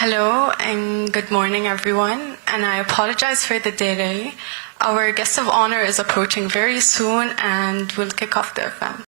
Hello and good morning, everyone. And I apologize for the delay. Our guest of honor is approaching very soon and we'll kick off the event.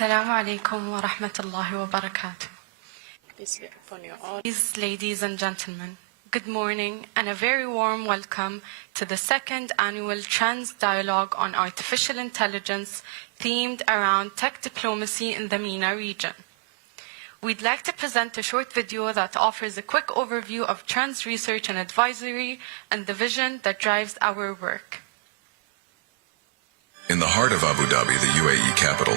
Assalamu alaikum wa rahmatullahi wa barakatuh. Please, ladies and gentlemen, good morning and a very warm welcome to the second annual Trends Dialogue on Artificial Intelligence themed around tech diplomacy in the MENA region. We'd like to present a short video that offers a quick overview of Trends research and advisory and the vision that drives our work. In the heart of Abu Dhabi, the UAE capital,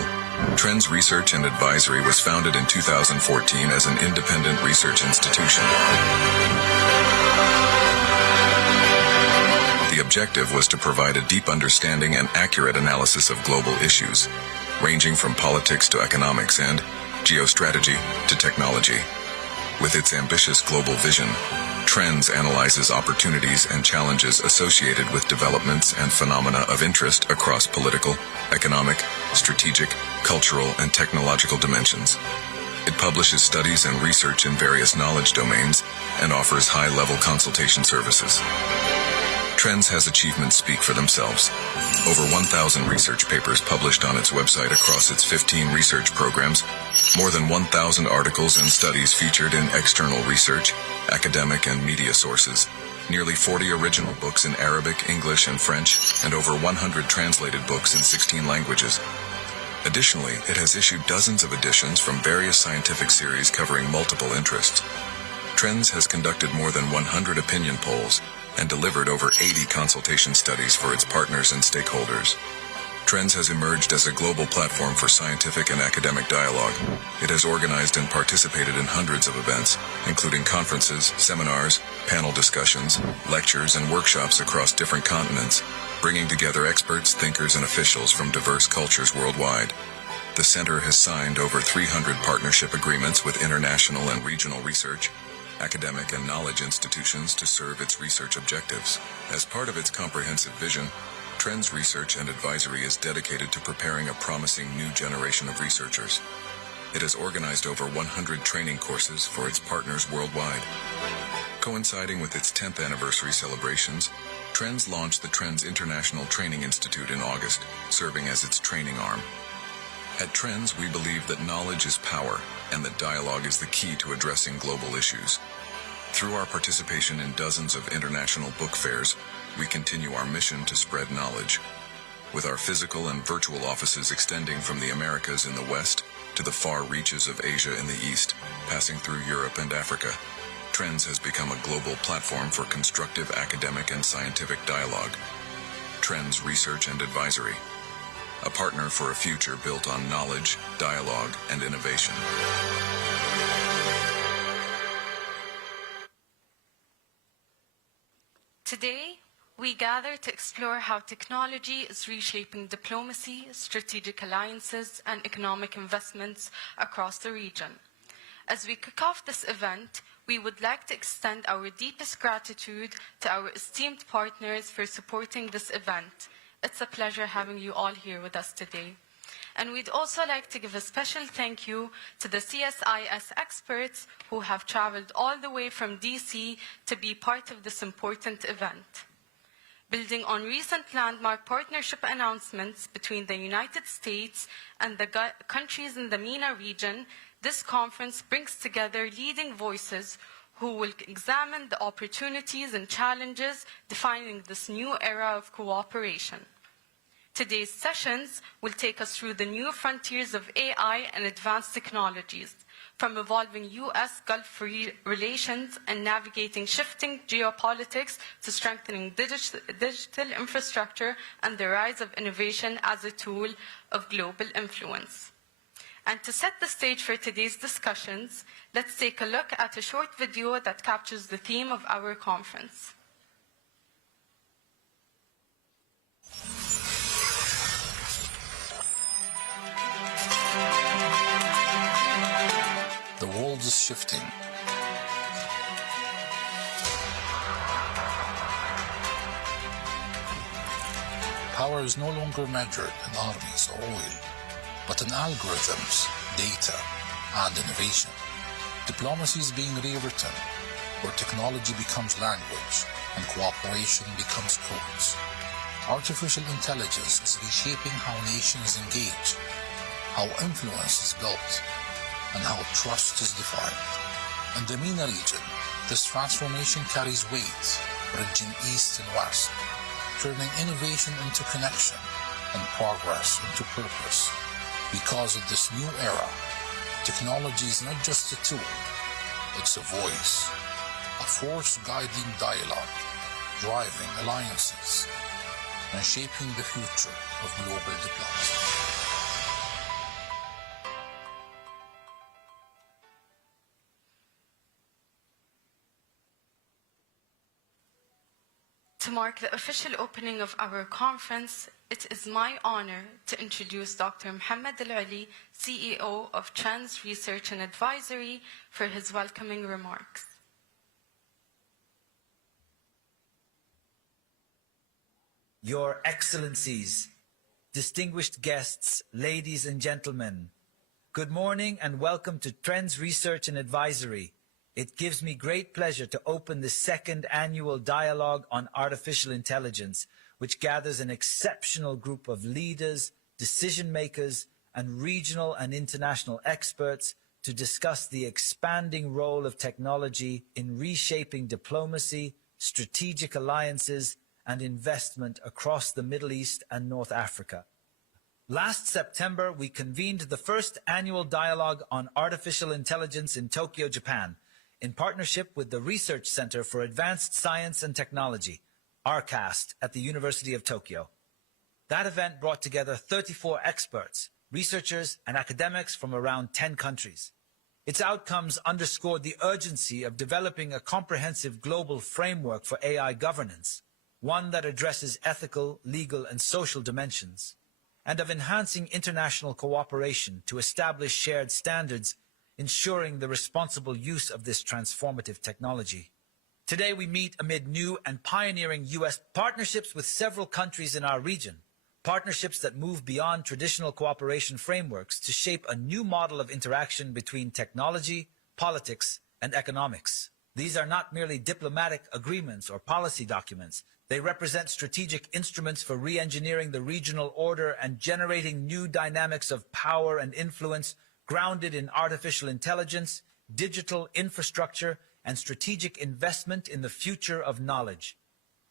Trends Research and Advisory was founded in 2014 as an independent research institution. The objective was to provide a deep understanding and accurate analysis of global issues, ranging from politics to economics and geostrategy to technology. With its ambitious global vision, Trends analyzes opportunities and challenges associated with developments and phenomena of interest across political, economic, strategic, cultural, and technological dimensions. It publishes studies and research in various knowledge domains and offers high-level consultation services. Trends has achievements speak for themselves. Over 1,000 research papers published on its website across its 15 research programs, more than 1,000 articles and studies featured in external research, academic and media sources, nearly 40 original books in Arabic, English, and French, and over 100 translated books in 16 languages. Additionally, it has issued dozens of editions from various scientific series covering multiple interests. Trends has conducted more than 100 opinion polls and delivered over 80 consultation studies for its partners and stakeholders. Trends has emerged as a global platform for scientific and academic dialogue. It has organized and participated in hundreds of events, including conferences, seminars, panel discussions, lectures, and workshops across different continents, bringing together experts, thinkers, and officials from diverse cultures worldwide. The Center has signed over 300 partnership agreements with international and regional research, academic and knowledge institutions to serve its research objectives. As part of its comprehensive vision, Trends Research and Advisory is dedicated to preparing a promising new generation of researchers. It has organized over 100 training courses for its partners worldwide. Coinciding with its 10th anniversary celebrations, Trends launched the Trends International Training Institute in August, serving as its training arm. At Trends, we believe that knowledge is power and that dialogue is the key to addressing global issues. Through our participation in dozens of international book fairs, we continue our mission to spread knowledge. With our physical and virtual offices extending from the Americas in the west to the far reaches of Asia in the east, passing through Europe and Africa, Trends has become a global platform for constructive academic and scientific dialogue. Trends Research and Advisory, a partner for a future built on knowledge, dialogue, and innovation. Today, we gather to explore how technology is reshaping diplomacy, strategic alliances, and economic investments across the region. As we kick off this event, we would like to extend our deepest gratitude to our esteemed partners for supporting this event. It's a pleasure having you all here with us today. And we'd also like to give a special thank you to the CSIS experts who have traveled all the way from DC to be part of this important event. Building on recent landmark partnership announcements between the United States and the countries in the MENA region, this conference brings together leading voices who will examine the opportunities and challenges defining this new era of cooperation. Today's sessions will take us through the new frontiers of AI and advanced technologies, from evolving US-Gulf relations and navigating shifting geopolitics to strengthening digital infrastructure and the rise of innovation as a tool of global influence. And to set the stage for today's discussions, let's take a look at a short video that captures the theme of our conference. The world is shifting. Power is no longer measured in armies or oil, but in algorithms, data, and innovation. Diplomacy is being rewritten, where technology becomes language and cooperation becomes codes. Artificial intelligence is reshaping how nations engage, how influence is built, and how trust is defined. In the MENA region, this transformation carries weight, bridging East and West, turning innovation into connection and progress into purpose. Because of this new era, technology is not just a tool, it's a voice, a force guiding dialogue, driving alliances, and shaping the future of global diplomacy. To mark the official opening of our conference, it is my honor to introduce Dr. Mohamed Al-Ali, CEO of Trends Research and Advisory, for his welcoming remarks. Your Excellencies, distinguished guests, ladies and gentlemen, good morning and welcome to Trends Research and Advisory. It gives me great pleasure to open the second annual dialogue on artificial intelligence, which gathers an exceptional group of leaders, decision makers, and regional and international experts to discuss the expanding role of technology in reshaping diplomacy, strategic alliances, and investment across the Middle East and North Africa. Last September, we convened the first annual dialogue on artificial intelligence in Tokyo, Japan, in partnership with the Research Center for Advanced Science and Technology, RCAST, at the University of Tokyo. That event brought together 34 experts, researchers, and academics from around 10 countries. Its outcomes underscored the urgency of developing a comprehensive global framework for AI governance, one that addresses ethical, legal, and social dimensions, and of enhancing international cooperation to establish shared standards, ensuring the responsible use of this transformative technology. Today we meet amid new and pioneering U.S. partnerships with several countries in our region, partnerships that move beyond traditional cooperation frameworks to shape a new model of interaction between technology, politics, and economics. These are not merely diplomatic agreements or policy documents. They represent strategic instruments for re-engineering the regional order and generating new dynamics of power and influence grounded in artificial intelligence, digital infrastructure, and strategic investment in the future of knowledge.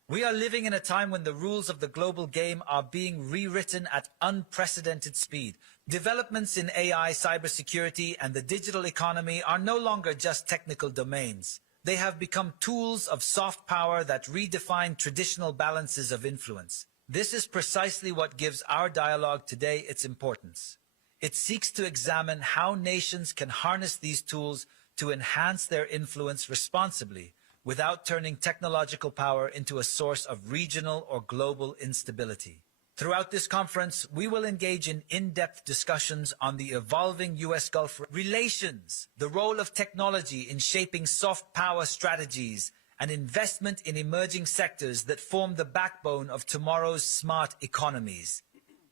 We are living in a time when the rules of the global game are being rewritten at unprecedented speed. Developments in AI, cybersecurity, and the digital economy are no longer just technical domains. They have become tools of soft power that redefine traditional balances of influence. This is precisely what gives our dialogue today its importance. It seeks to examine how nations can harness these tools to enhance their influence responsibly, without turning technological power into a source of regional or global instability. Throughout this conference, we will engage in in-depth discussions on the evolving U.S. Gulf relations, the role of technology in shaping soft power strategies, and investment in emerging sectors that form the backbone of tomorrow's smart economies.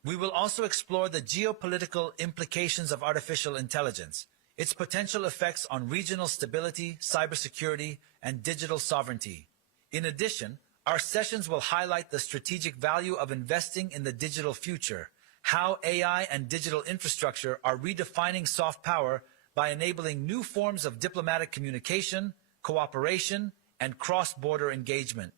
We will also explore the geopolitical implications of artificial intelligence, its potential effects on regional stability, cybersecurity, and digital sovereignty. In addition, our sessions will highlight the strategic value of investing in the digital future, how AI and digital infrastructure are redefining soft power by enabling new forms of diplomatic communication, cooperation, and cross-border engagement.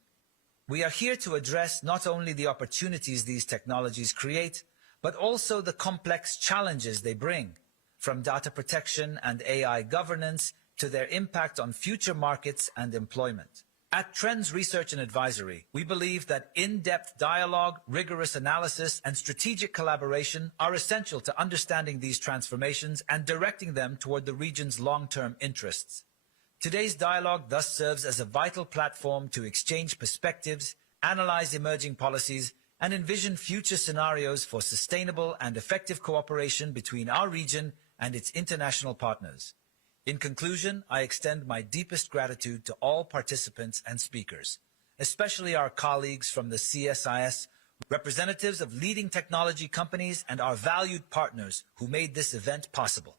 We are here to address not only the opportunities these technologies create, but also the complex challenges they bring, from data protection and AI governance to their impact on future markets and employment. At Trends Research and Advisory, we believe that in-depth dialogue, rigorous analysis, and strategic collaboration are essential to understanding these transformations and directing them toward the region's long-term interests. Today's dialogue thus serves as a vital platform to exchange perspectives, analyze emerging policies, and envision future scenarios for sustainable and effective cooperation between our region and its international partners. In conclusion, I extend my deepest gratitude to all participants and speakers, especially our colleagues from the CSIS, representatives of leading technology companies, and our valued partners who made this event possible.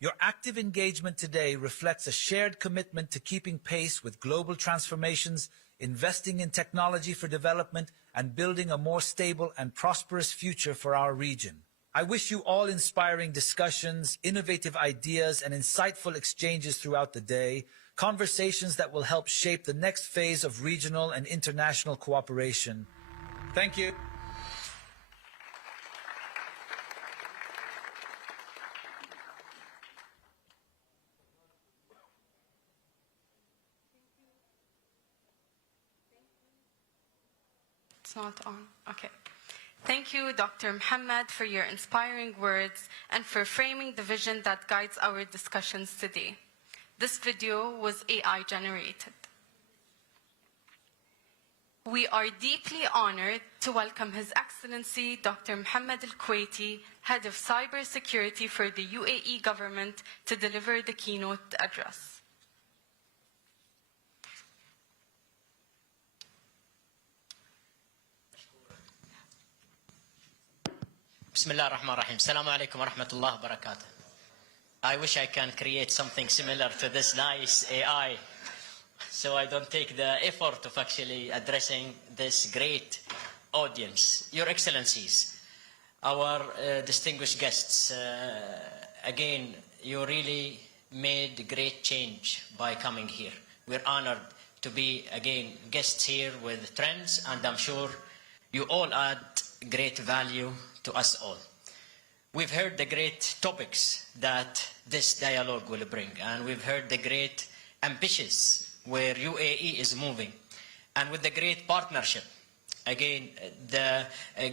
Your active engagement today reflects a shared commitment to keeping pace with global transformations, investing in technology for development, and building a more stable and prosperous future for our region. I wish you all inspiring discussions, innovative ideas, and insightful exchanges throughout the day, conversations that will help shape the next phase of regional and international cooperation. Thank you. It's not on. Okay. Thank you, Dr. Mohamed, for your inspiring words and for framing the vision that guides our discussions today. This video was AI generated. We are deeply honored to welcome His Excellency Dr. Mohamed Al-Kuwaiti, Head of Cybersecurity for the UAE government, to deliver the keynote address. Bismillah ar-Rahman ar-Rahim. Assalamu alaikum wa rahmatullahi wa barakatuh. I wish I can create something similar to this nice AI, so I don't take the effort of actually addressing this great audience. Your Excellencies, our distinguished guests, again, you really made great change by coming here. We're honored to be, again, guests here with Trends, and I'm sure you all add great value to us all. We've heard the great topics that this dialogue will bring, and we've heard the great ambitions where UAE is moving, and with the great partnership. Again, the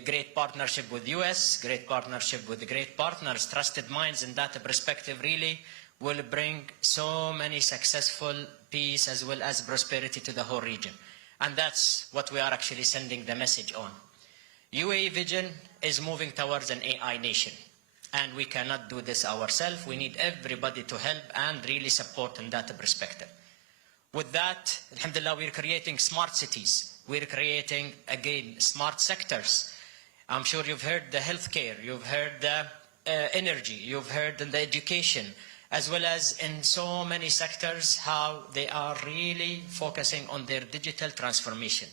great partnership with US, great partnership with the great partners, trusted minds in that perspective really will bring so many successful peace as well as prosperity to the whole region. And that's what we are actually sending the message on. UAE vision is moving towards an AI nation, and we cannot do this ourselves. We need everybody to help and really support in that perspective. With that, alhamdulillah, we're creating smart cities. We're creating, again, smart sectors. I'm sure you've heard the healthcare, you've heard the energy, you've heard the education, as well as in so many sectors how they are really focusing on their digital transformation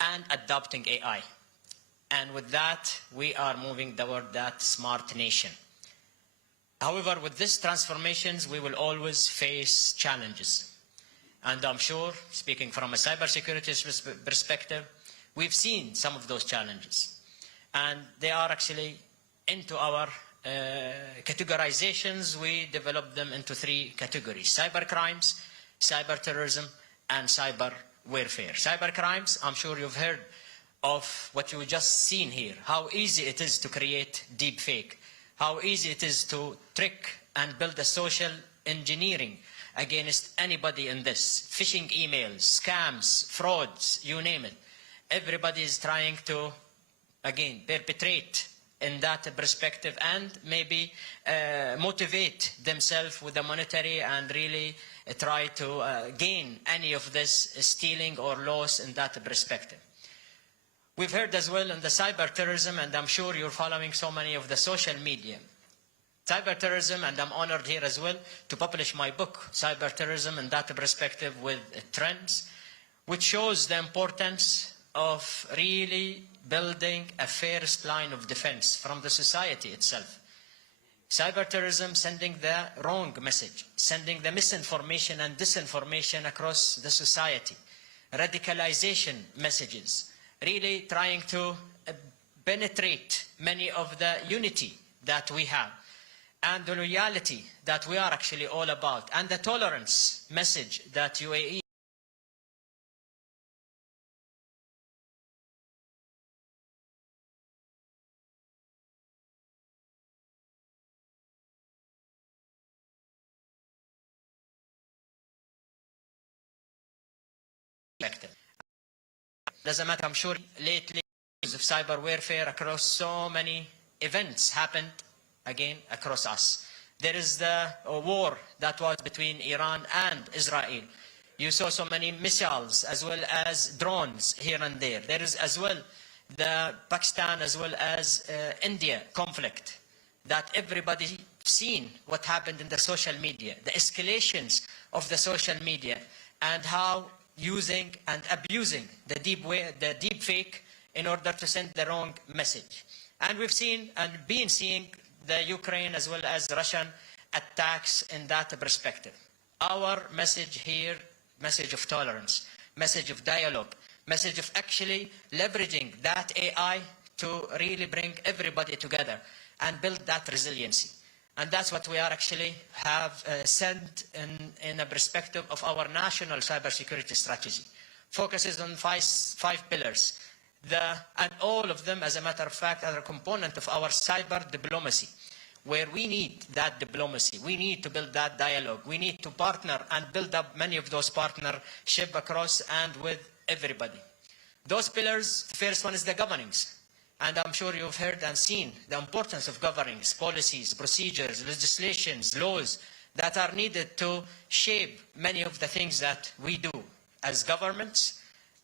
and adopting AI. And with that, we are moving toward that smart nation. However, with these transformations, we will always face challenges. And I'm sure, speaking from a cybersecurity perspective, we've seen some of those challenges. And they are actually into our categorizations. We developed them into 3 categories: cyber crimes, cyber terrorism, and cyber warfare. Cyber crimes, I'm sure you've heard of what you just seen here, how easy it is to create deep fake, how easy it is to trick and build a social engineering against anybody in this. Phishing emails, scams, frauds, you name it. Everybody is trying to, again, perpetrate in that perspective and maybe motivate themselves with the monetary and really try to gain any of this stealing or loss in that perspective. We've heard as well in the cyber terrorism, and I'm sure you're following so many of the social media. Cyber terrorism, and I'm honored here as well to publish my book, Cyber Terrorism and That Perspective with Trends, which shows the importance of really building a first line of defense from the society itself. Cyber terrorism sending the wrong message, sending the misinformation and disinformation across the society, radicalization messages, really trying to penetrate many of the unity that we have and the loyalty that we are actually all about, and the tolerance message that UAE doesn't matter. I'm sure lately of cyber warfare across so many events happened again across us. There is the war that was between Iran and Israel. You saw so many missiles as well as drones here and there. There is as well the Pakistan as well as India conflict that everybody seen what happened in the social media, the escalations of the social media, and how using and abusing the deep fake in order to send the wrong message. And we've seen and been seeing the Ukraine as well as Russian attacks in that perspective. Our message here, message of tolerance, message of dialogue, message of actually leveraging that AI to really bring everybody together and build that resiliency. And that's what we are actually have sent in a perspective of our national cybersecurity strategy. Focuses on five pillars. And all of them, as a matter of fact, are a component of our cyber diplomacy, where we need that diplomacy. We need to build that dialogue. We need to partner and build up many of those partnerships across and with everybody. Those pillars, the first one is the governance. And I'm sure you've heard and seen the importance of governance, policies, procedures, legislations, laws that are needed to shape many of the things that we do as governments,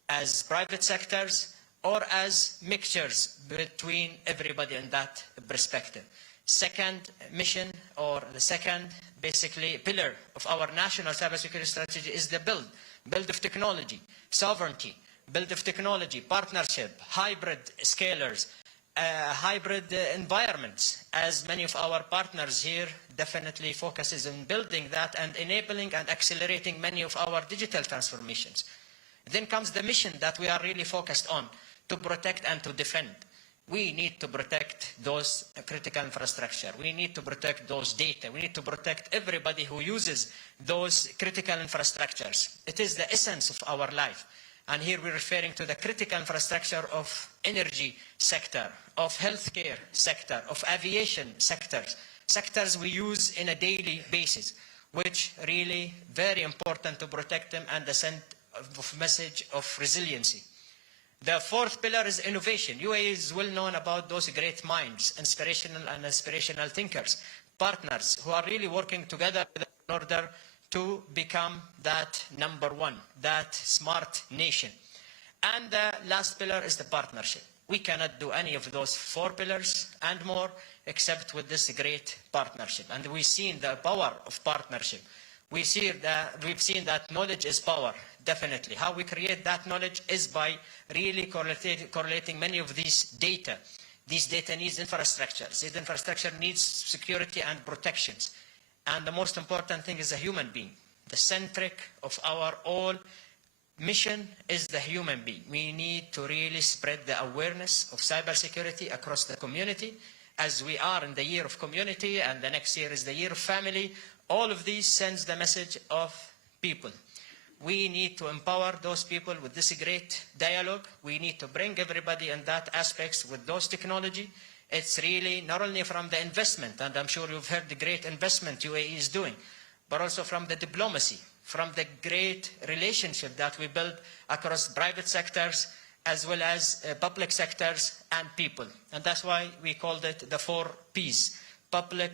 as private sectors, or as mixtures between everybody in that perspective. Second mission, or the second basically pillar of our national cybersecurity strategy is the build of technology, sovereignty, build of technology, partnership, hybrid scalers, hybrid environments, as many of our partners here definitely focuses on building that and enabling and accelerating many of our digital transformations. Then comes the mission that we are really focused on, to protect and to defend. We need to protect those critical infrastructure. We need to protect those data. We need to protect everybody who uses those critical infrastructures. It is the essence of our life. And here we're referring to the critical infrastructure of energy sector, of healthcare sector, of aviation sectors, sectors we use in a daily basis, which really very important to protect them and the send of message of resiliency. The fourth pillar is innovation. UAE is well known about those great minds, inspirational thinkers, partners who are really working together in order to become that number one, that smart nation. And the last pillar is the partnership. We cannot do any of those four pillars and more except with this great partnership. And we've seen the power of partnership. We've seen that knowledge is power, definitely. How we create that knowledge is by really correlating many of these data. These data needs infrastructure. This infrastructure needs security and protections. And the most important thing is a human being. The centric of our all mission is the human being. We need to really spread the awareness of cybersecurity across the community, as we are in the year of community, and the next year is the year of family. All of these sends the message of people. We need to empower those people with this great dialogue. We need to bring everybody in that aspects with those technology. It's really not only from the investment, and I'm sure you've heard the great investment UAE is doing, but also from the diplomacy, from the great relationship that we build across private sectors, as well as public sectors and people. And that's why we called it the 4 Ps, public,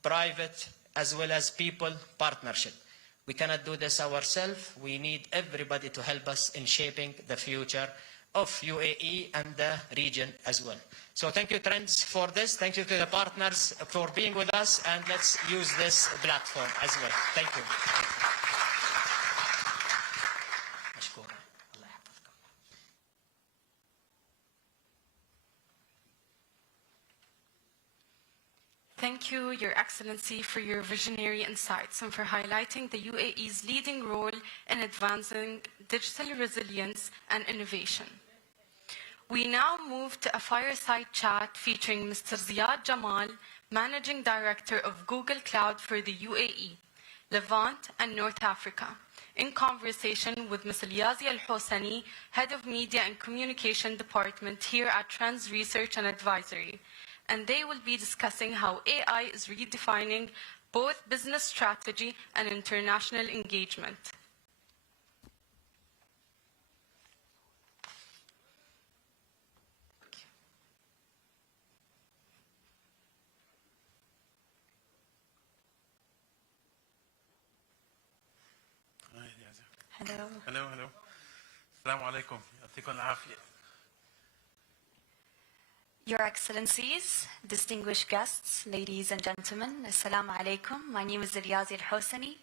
private, as well as people partnership. We cannot do this ourselves. We need everybody to help us in shaping the future of UAE and the region as well. So thank you, Trends, for this. Thank you to the partners for being with us, and let's use this platform as well. Thank you. Thank you, Your Excellency, for your visionary insights and for highlighting the UAE's leading role in advancing digital resilience and innovation. We now move to a fireside chat featuring Mr. Zayed Jamal, Managing Director of Google Cloud for the UAE, Levant and North Africa, in conversation with Ms. Rivalry Al-Hosani, Head of Media and Communication Department here at Trends Research and Advisory. And they will be discussing how AI is redefining both business strategy and international engagement. Hello. Hello, hello. Assalamu alaikum. Yatikum al-afiyah. Your Excellencies, distinguished guests, ladies and gentlemen, Assalamu alaikum. My name is Rivalry Al-Hosani,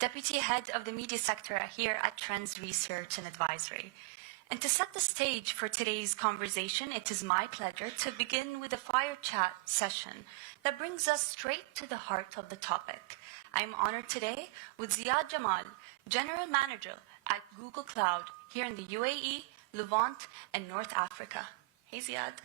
Deputy Head of the Media Sector here at Trends Research and Advisory. And to set the stage for today's conversation, it is my pleasure to begin with a fire chat session that brings us straight to the heart of the topic. I am honored today with Zayed Jamal, General Manager at Google Cloud here in the UAE, Levant, and North Africa. Hey, Zayed.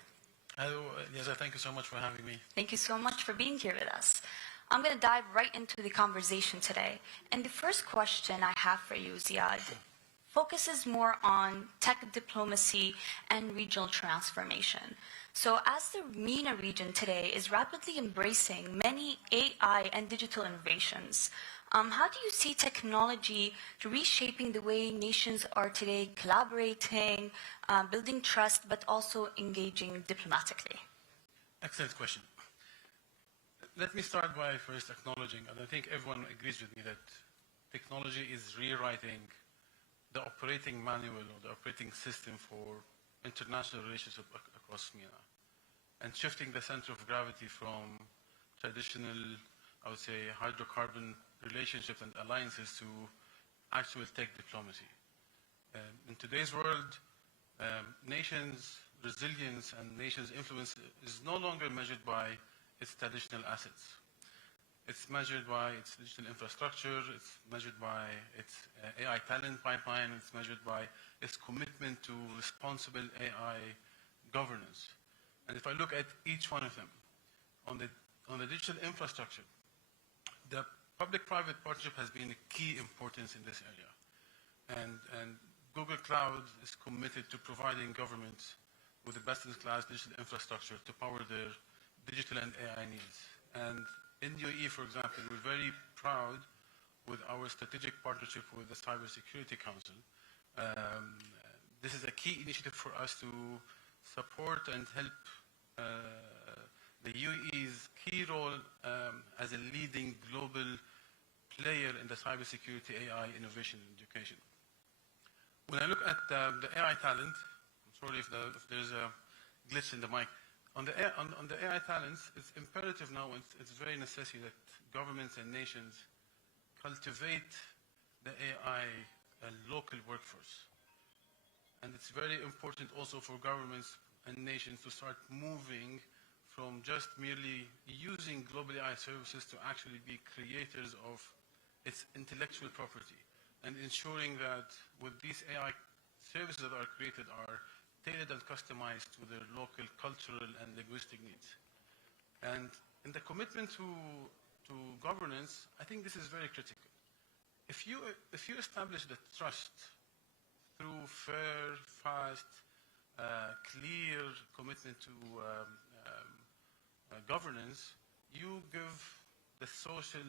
Hello, Yaza, thank you so much for having me. Thank you so much for being here with us. I'm going to dive right into the conversation today. And the first question I have for you, Zayed, focuses more on tech diplomacy and regional transformation. So as the MENA region today is rapidly embracing many AI and digital innovations, how do you see technology reshaping the way nations are today collaborating, building trust, but also engaging diplomatically? Excellent question. Let me start by first acknowledging, and I think everyone agrees with me, that technology is rewriting the operating manual or the operating system for international relationships across MENA, and shifting the center of gravity from traditional, I would say, hydrocarbon relationships and alliances to actual tech diplomacy. In today's world, nations' resilience and nations' influence is no longer measured by its traditional assets. It's measured by its digital infrastructure, it's measured by its AI talent pipeline, it's measured by its commitment to responsible AI governance. And if I look at each one of them, on the digital infrastructure, the public-private partnership has been a key importance in this area. And Google Cloud is committed to providing governments with the best-in-class digital infrastructure to power their digital and AI needs. And in UAE, for example, we're very proud with our strategic partnership with the Cybersecurity Council. This is a key initiative for us to support and help the UAE's key role as a leading global player in the cybersecurity, AI, innovation, and education. When I look at the AI talent, I'm sorry if there's a glitch in the mic. On the AI talents, it's imperative now, it's very necessary that governments and nations cultivate the AI local workforce. And it's very important also for governments and nations to start moving from just merely using global AI services to actually be creators of its intellectual property, and ensuring that with these AI services that are created are tailored and customized to their local cultural and linguistic needs. And in the commitment to governance, I think this is very critical. If you establish the trust through fair, fast, clear commitment to governance, you give the social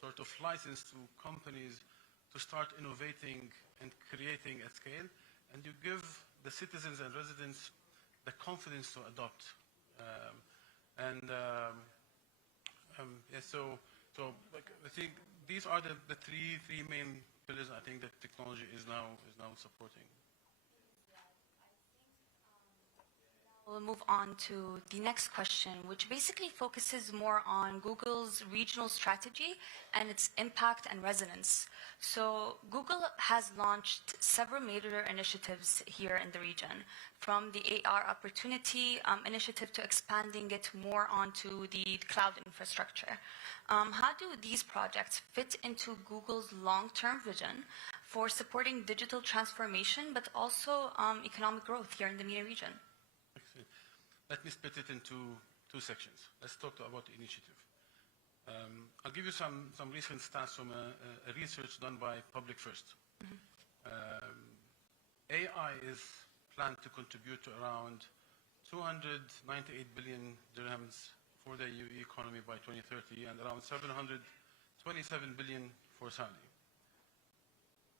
sort of license to companies to start innovating and creating at scale, and you give the citizens and residents the confidence to adopt. So like, I think these are the three main pillars I think that technology is now supporting. We'll move on to the next question, which basically focuses more on Google's regional strategy and its impact and resonance. So Google has launched several major initiatives here in the region, from the AR Opportunity Initiative to expanding it more onto the cloud infrastructure. How do these projects fit into Google's long-term vision for supporting digital transformation, but also economic growth here in the MENA region? Let me split it into two sections. Let's talk about the initiative. I'll give you some recent stats from a research done by Public First. AI is planned to contribute to around 298 billion dirhams for the UAE economy by 2030 and around 727 billion for Saudi.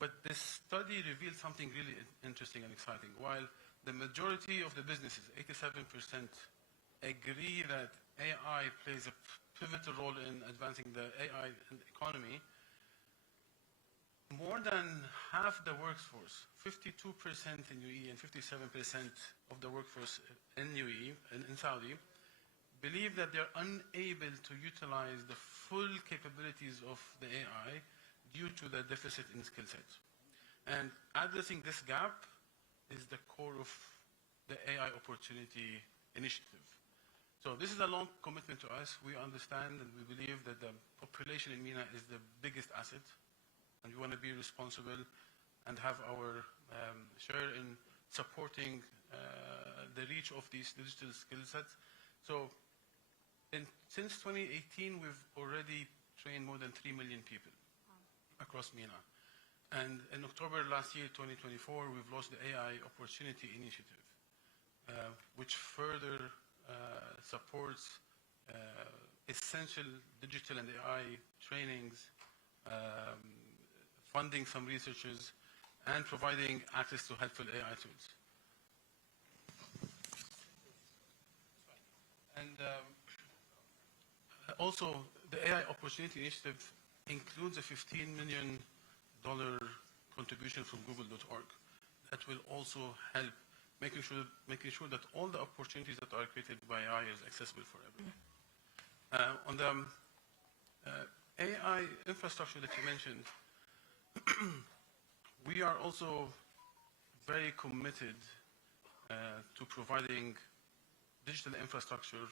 But this study revealed something really interesting and exciting. While the majority of the businesses, 87%, agree that AI plays a pivotal role in advancing the AI economy, more than half the workforce, 52% in UAE and 57% of the workforce in UAE, in Saudi, believe that they're unable to utilize the full capabilities of the AI due to the deficit in skill sets. And addressing this gap is the core of the AI Opportunity Initiative. So this is a long commitment to us. We understand and we believe that the population in MENA is the biggest asset, and we want to be responsible and have our share in supporting the reach of these digital skill sets. So since 2018, we've already trained more than 3 million people across MENA. And in October last year, 2024, we've launched the AI Opportunity Initiative, which further supports essential digital and AI trainings, funding some researchers, and providing access to helpful AI tools. And also, the AI Opportunity Initiative includes a $15 million contribution from Google.org that will also help making sure that all the opportunities that are created by AI is accessible for everyone. On the AI infrastructure that you mentioned, we are also very committed to providing digital infrastructure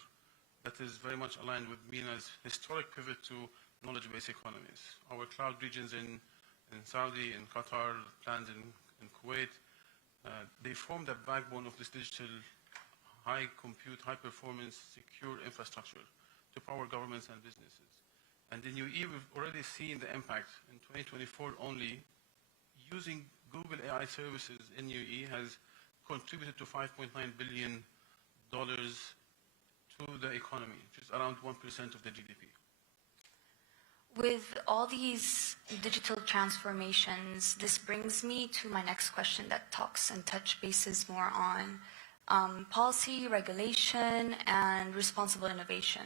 that is very much aligned with MENA's historic pivot to knowledge-based economies. Our cloud regions in Saudi, in Qatar, plans in Kuwait, they form the backbone of this digital high compute, high performance, secure infrastructure to power governments and businesses. And in UAE, we've already seen the impact. In 2024 only, using Google AI services in UAE has contributed to $5.9 billion to the economy, which is around 1% of the GDP. With all these digital transformations, this brings me to my next question that talks and touch bases more on policy, regulation, and responsible innovation.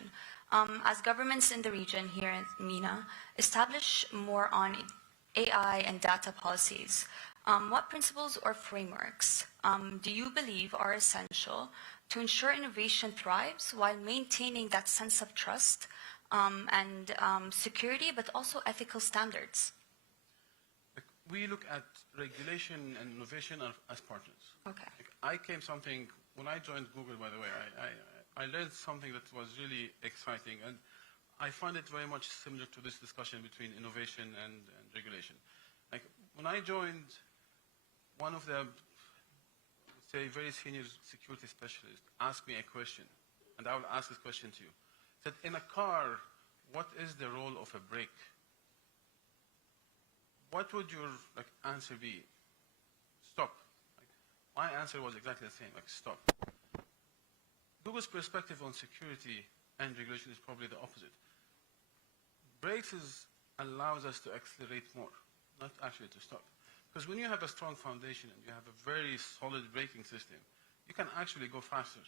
As governments in the region here in MENA establish more on AI and data policies, what principles or frameworks do you believe are essential to ensure innovation thrives while maintaining that sense of trust and security, but also ethical standards? We look at regulation and innovation as partners. Okay. When I joined Google, by the way, I learned something that was really exciting, and I find it very much similar to this discussion between innovation and regulation. Like, when I joined, one of the, say, very senior security specialists asked me a question, and I will ask this question to you. Said, in a car, what is the role of a brake? What would your answer be? Stop. My answer was exactly the same, stop. Google's perspective on security and regulation is probably the opposite. Brakes allows us to accelerate more, not actually to stop. Because when you have a strong foundation and you have a very solid braking system, you can actually go faster.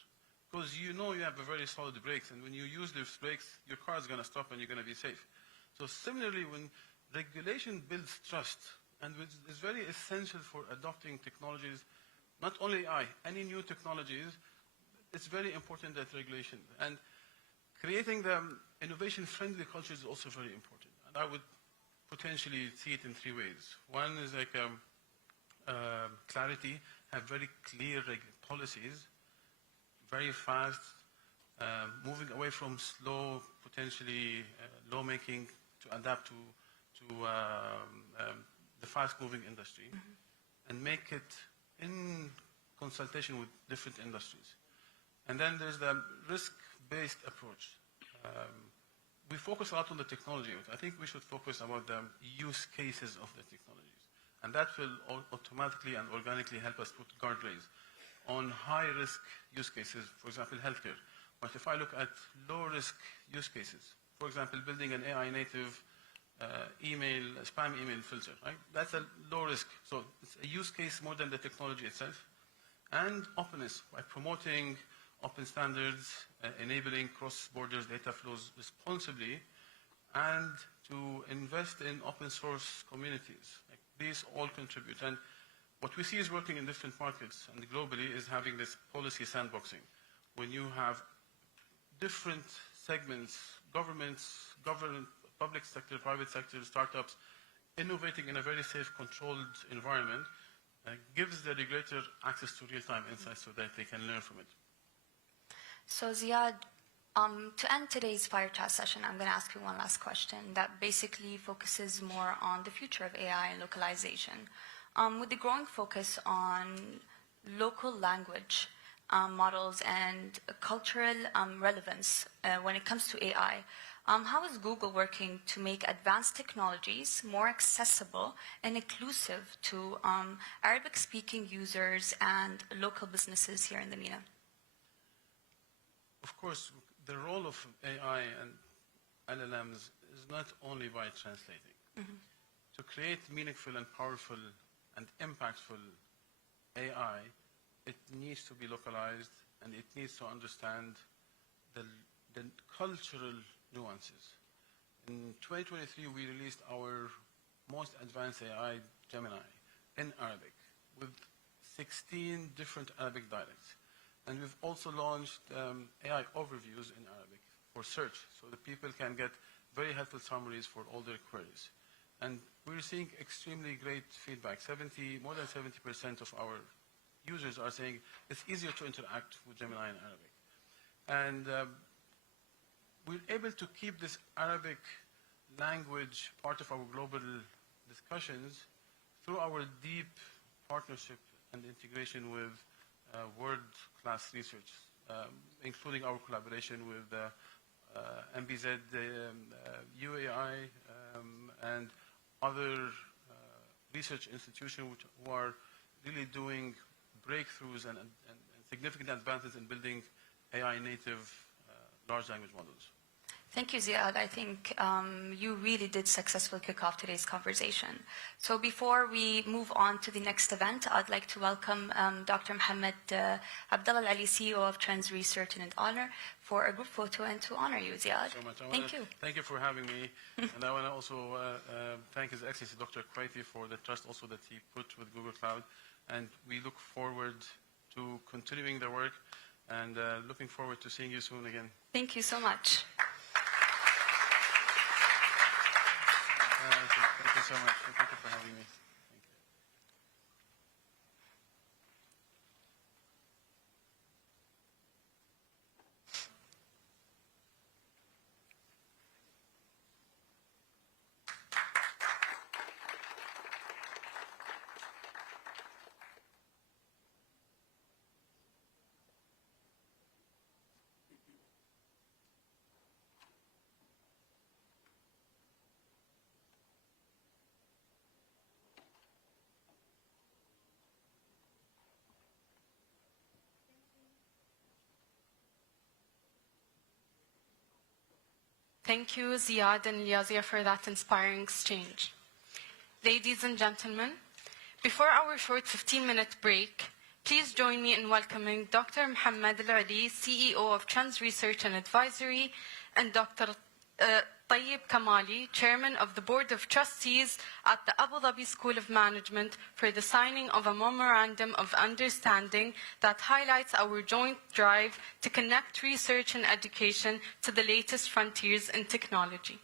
Because you know you have a very solid brakes, and when you use those brakes, your car is going to stop and you're going to be safe. So similarly, when regulation builds trust, and which is very essential for adopting technologies, not only AI, any new technologies, it's very important that regulation. And creating the innovation-friendly culture is also very important. And I would potentially see it in 3 ways. One is clarity, have very clear policies, very fast, moving away from slow, potentially lawmaking to adapt to the fast-moving industry, and make it in consultation with different industries. And then there's the risk-based approach. We focus a lot on the technology. I think we should focus about the use cases of the technologies. And that will automatically and organically help us put guardrails on high-risk use cases, for example, healthcare. But if I look at low-risk use cases, for example, building an AI-native spam email filter, right? That's a low risk. So it's a use case more than the technology itself. And openness, by promoting open standards, enabling cross-border data flows responsibly, and to invest in open source communities. These all contribute. And what we see is working in different markets and globally is having this policy sandboxing. When you have different segments, governments, public sector, private sector, startups, innovating in a very safe, controlled environment, gives the regulator access to real-time insights so that they can learn from it. So Ziyad, to end today's fire chat session, I'm going to ask you one last question that basically focuses more on the future of AI and localization. With the growing focus on local language models and cultural relevance when it comes to AI, how is Google working to make advanced technologies more accessible and inclusive to Arabic-speaking users and local businesses here in the MENA? Of course, the role of AI and LLMs is not only by translating. To create meaningful and powerful and impactful AI, it needs to be localized and it needs to understand the cultural nuances. In 2023, we released our most advanced AI, Gemini, in Arabic with 16 different Arabic dialects. And we've also launched AI overviews in Arabic for search, so that people can get very helpful summaries for all their queries. And we're seeing extremely great feedback. More than 70% of our users are saying it's easier to interact with Gemini in Arabic. And we're able to keep this Arabic language part of our global discussions through our deep partnership and integration with world-class research, including our collaboration with MBZ, UAI, and other research institutions who are really doing breakthroughs and significant advances in building AI-native large language models. Thank you, Ziyad. I think you really did successfully kick off today's conversation. So before we move on to the next event, I'd like to welcome Dr. Mohamed Abdullah Ali, CEO of Trends Research and Honor, for a group photo and to honor you, Ziyad. So much. Thank you. Thank you for having me. And I want to also thank His Excellency Dr. Quaiti for the trust also that he put with Google Cloud. And we look forward to continuing the work and looking forward to seeing you soon again. Thank you so much. Thank you so much. Thank you for having me. Thank you, Ziyad and Yazia, for that inspiring exchange. Ladies and gentlemen, before our short 15-minute break, please join me in welcoming Dr. Mohamed Al-Ali, CEO of Trends Research and Advisory, and Dr. Tayyib Kamali, Chairman of the Board of Trustees at the Abu Dhabi School of Management, for the signing of a Memorandum of Understanding that highlights our joint drive to connect research and education to the latest frontiers in technology.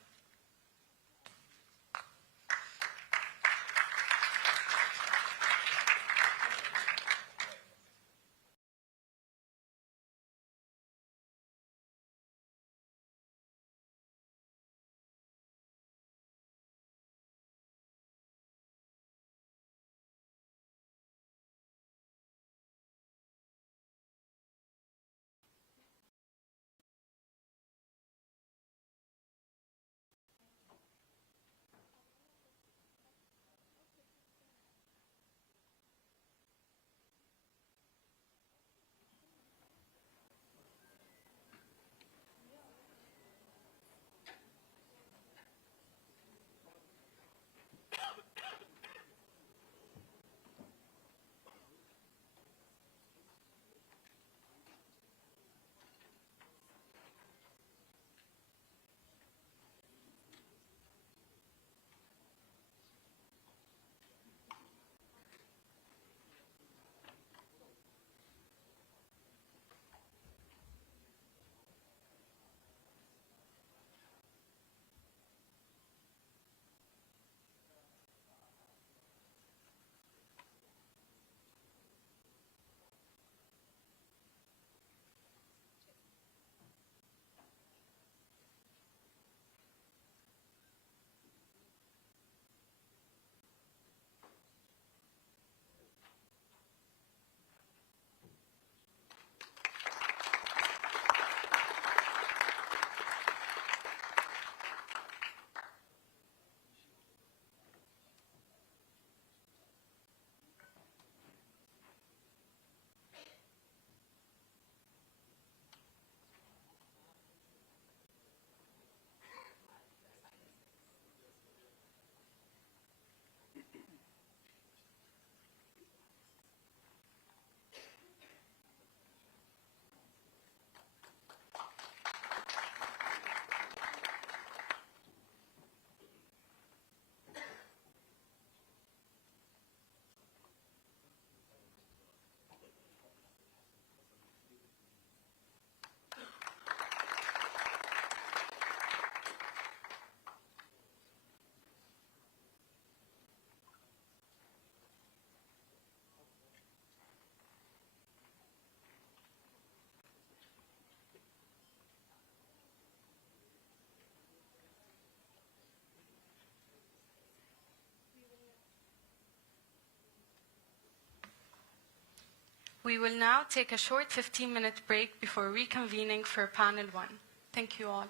We will now take a short 15-minute break before reconvening for panel 1. Thank you all.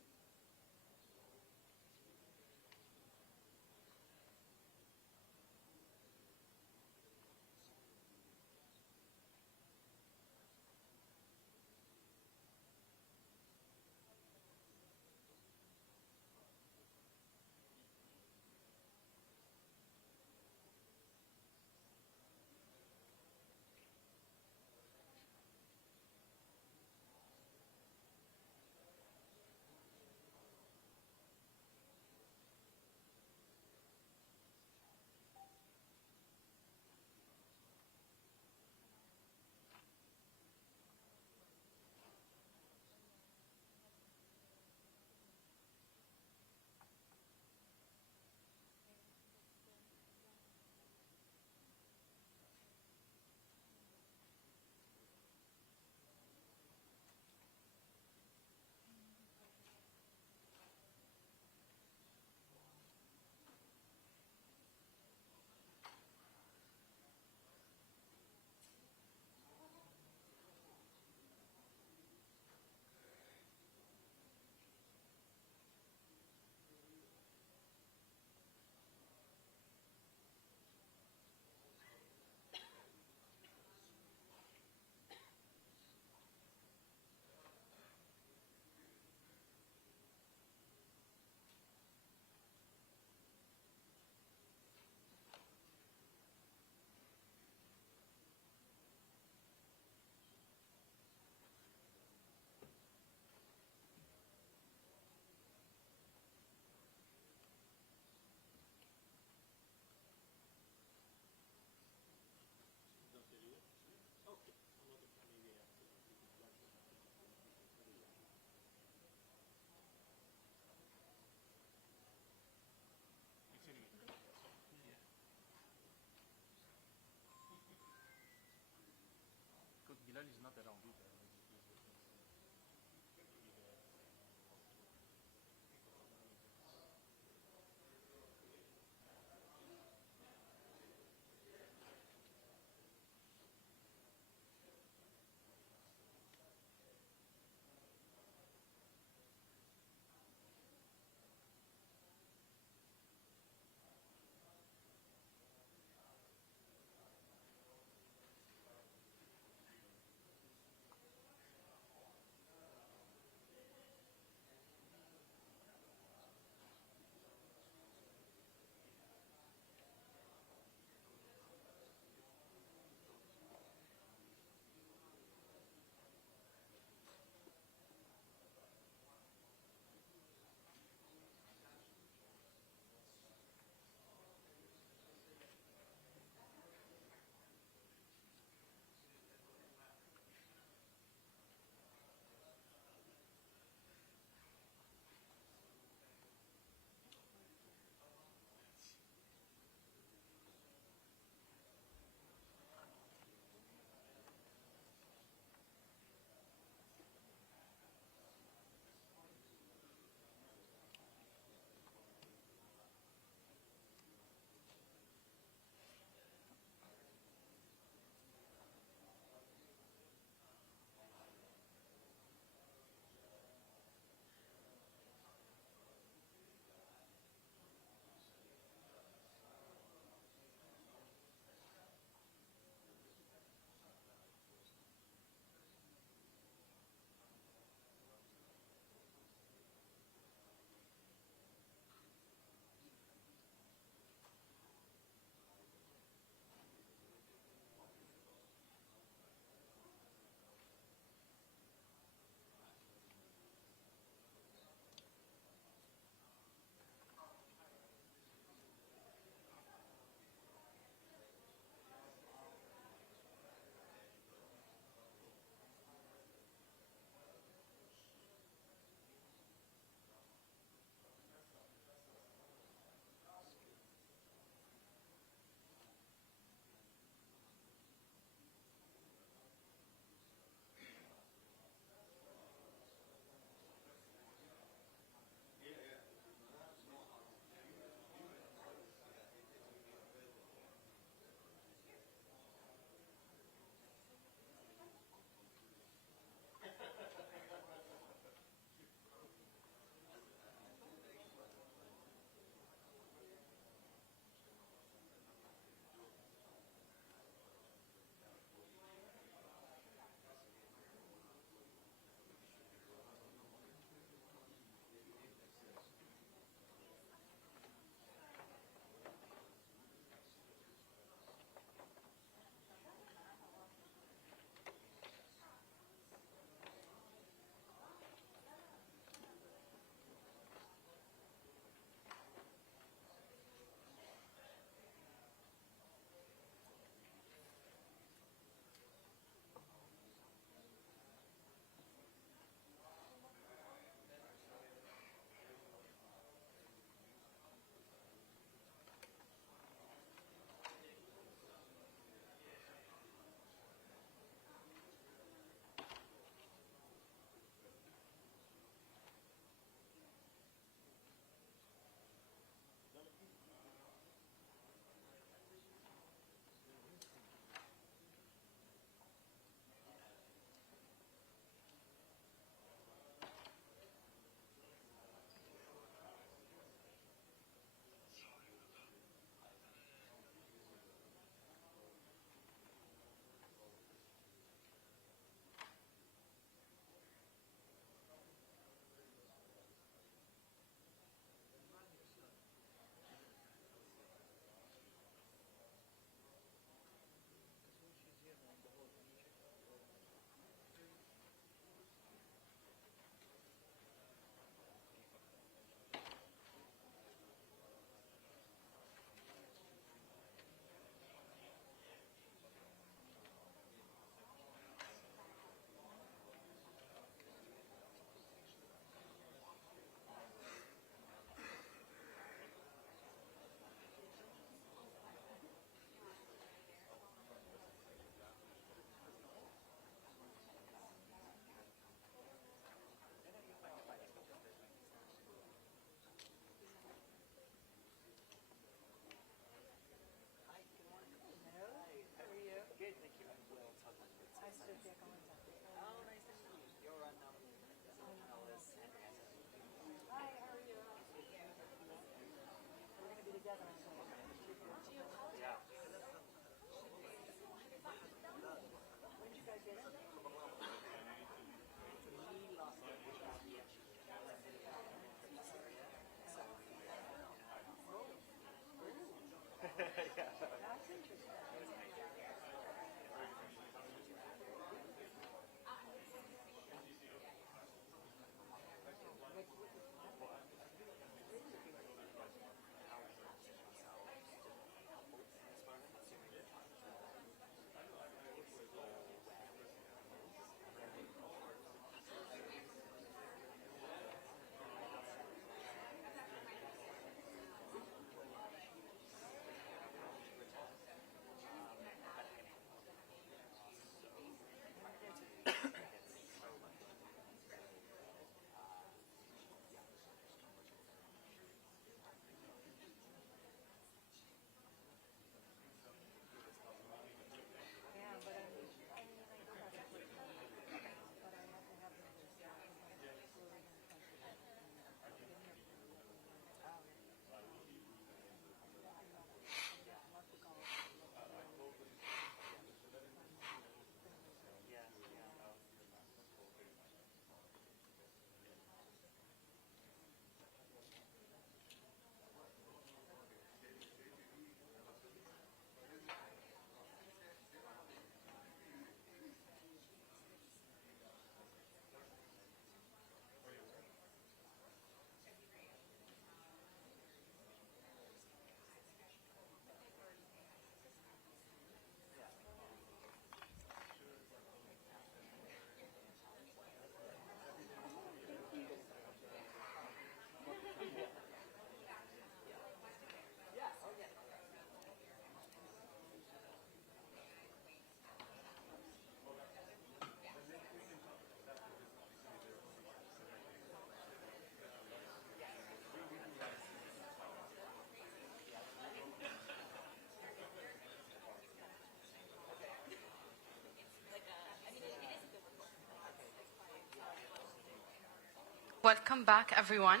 Welcome back, everyone.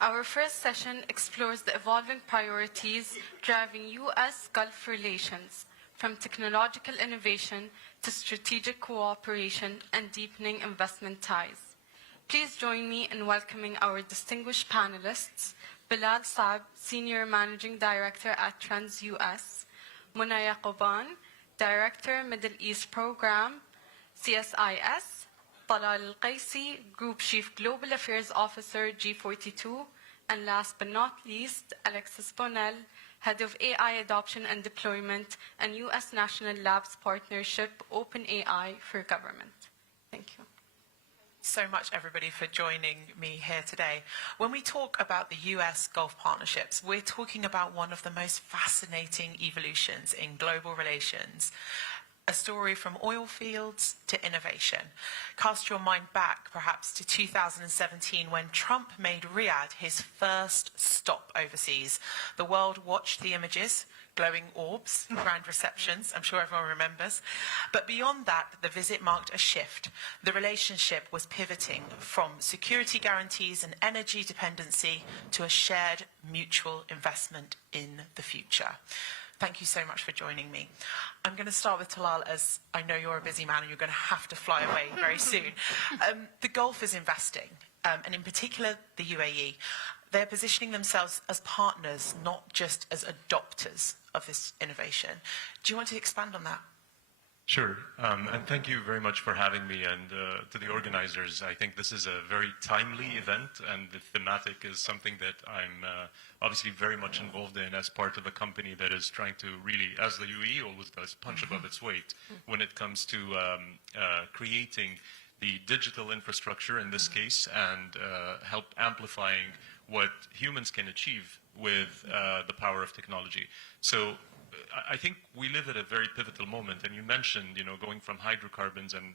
Our first session explores the evolving priorities driving U.S. Gulf relations, from technological innovation to strategic cooperation and deepening investment ties. Please join me in welcoming our distinguished panelists, Bilal Saab, Senior Managing Director at Trends US, Munaya Qoban, Director, Middle East Program, CSIS, Talal Al-Qaisi, Group Chief Global Affairs Officer, G42, and last but not least, Alexis Bonnell, Head of AI Adoption and Deployment and U.S. National Labs Partnership, OpenAI for Government. Thank you. So much, everybody, for joining me here today. When we talk about the US Gulf partnerships, we're talking about one of the most fascinating evolutions in global relations. A story from oil fields to innovation. Cast your mind back, perhaps, to 2017 when Trump made Riyadh his first stop overseas. The world watched the images, glowing orbs, grand receptions, I'm sure everyone remembers. But beyond that, the visit marked a shift. The relationship was pivoting from security guarantees and energy dependency to a shared mutual investment in the future. Thank you so much for joining me. I'm going to start with Talal, as I know you're a busy man and you're going to have to fly away very soon. The Gulf is investing, and in particular the UAE. They're positioning themselves as partners, not just as adopters of this innovation. Do you want to expand on that? Sure, and thank you very much for having me, and to the organizers. I think this is a very timely event, and the thematic is something that I'm obviously very much involved in as part of a company that is trying to really, as the UAE always does, punch above its weight when it comes to creating the digital infrastructure in this case, and help amplifying what humans can achieve with the power of technology. So I think we live at a very pivotal moment, and you mentioned, going from hydrocarbons and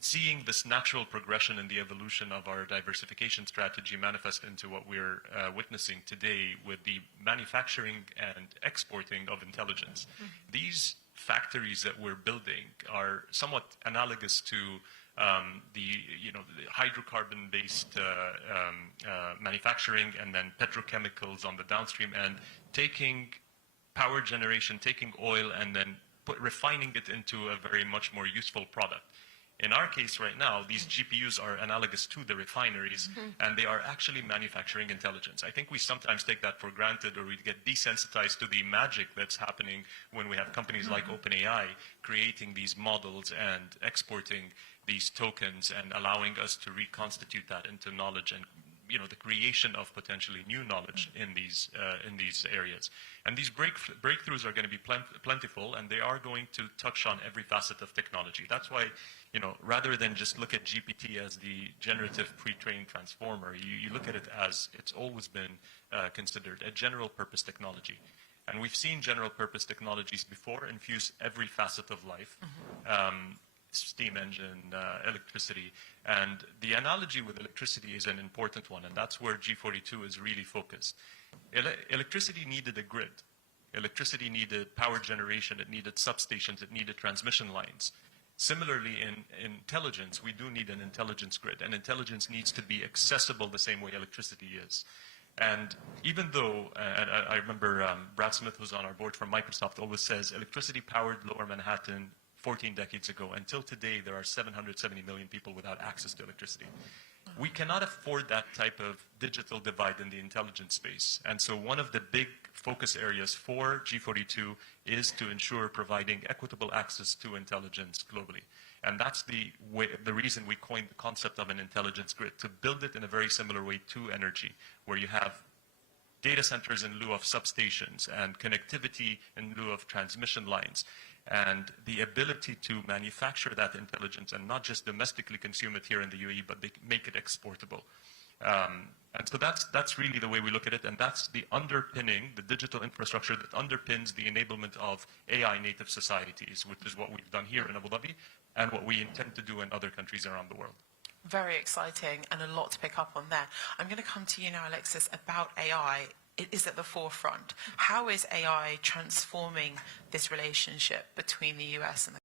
seeing this natural progression in the evolution of our diversification strategy manifest into what we're witnessing today with the manufacturing and exporting of intelligence. These factories that we're building are somewhat analogous to the hydrocarbon-based manufacturing, and then petrochemicals on the downstream, and taking power generation, taking oil, and then refining it into a very much more useful product. In our case right now, these GPUs are analogous to the refineries, and they are actually manufacturing intelligence. I think we sometimes take that for granted, or we get desensitized to the magic that's happening when we have companies like OpenAI creating these models and exporting these tokens and allowing us to reconstitute that into knowledge and the creation of potentially new knowledge in these areas. And these breakthroughs are going to be plentiful, and they are going to touch on every facet of technology. That's why, rather than just look at GPT as the generative pre-trained transformer, you look at it as it's always been considered a general purpose technology. And we've seen general purpose technologies before infuse every facet of life. Steam engine, electricity. And the analogy with electricity is an important one, and that's where G42 is really focused. Electricity needed a grid. Electricity needed power generation, it needed substations, it needed transmission lines. Similarly, in intelligence, we do need an intelligence grid, and intelligence needs to be accessible the same way electricity is. And even though, and I remember Brad Smith, who's on our board from Microsoft, always says electricity powered Lower Manhattan 14 decades ago. Until today, there are 770 million people without access to electricity. We cannot afford that type of digital divide in the intelligence space. And so one of the big focus areas for G42 is to ensure providing equitable access to intelligence globally. And that's the reason we coined the concept of an intelligence grid, to build it in a very similar way to energy, where you have data centers in lieu of substations and connectivity in lieu of transmission lines, and the ability to manufacture that intelligence and not just domestically consume it here in the UAE, but make it exportable. And so that's really the way we look at it, and that's the underpinning, the digital infrastructure that underpins the enablement of AI native societies, which is what we've done here in Abu Dhabi and what we intend to do in other countries around the world. Very exciting, and a lot to pick up on there. I'm going to come to you now, Alexis, about AI. It is at the forefront. How is AI transforming this relationship between the US and the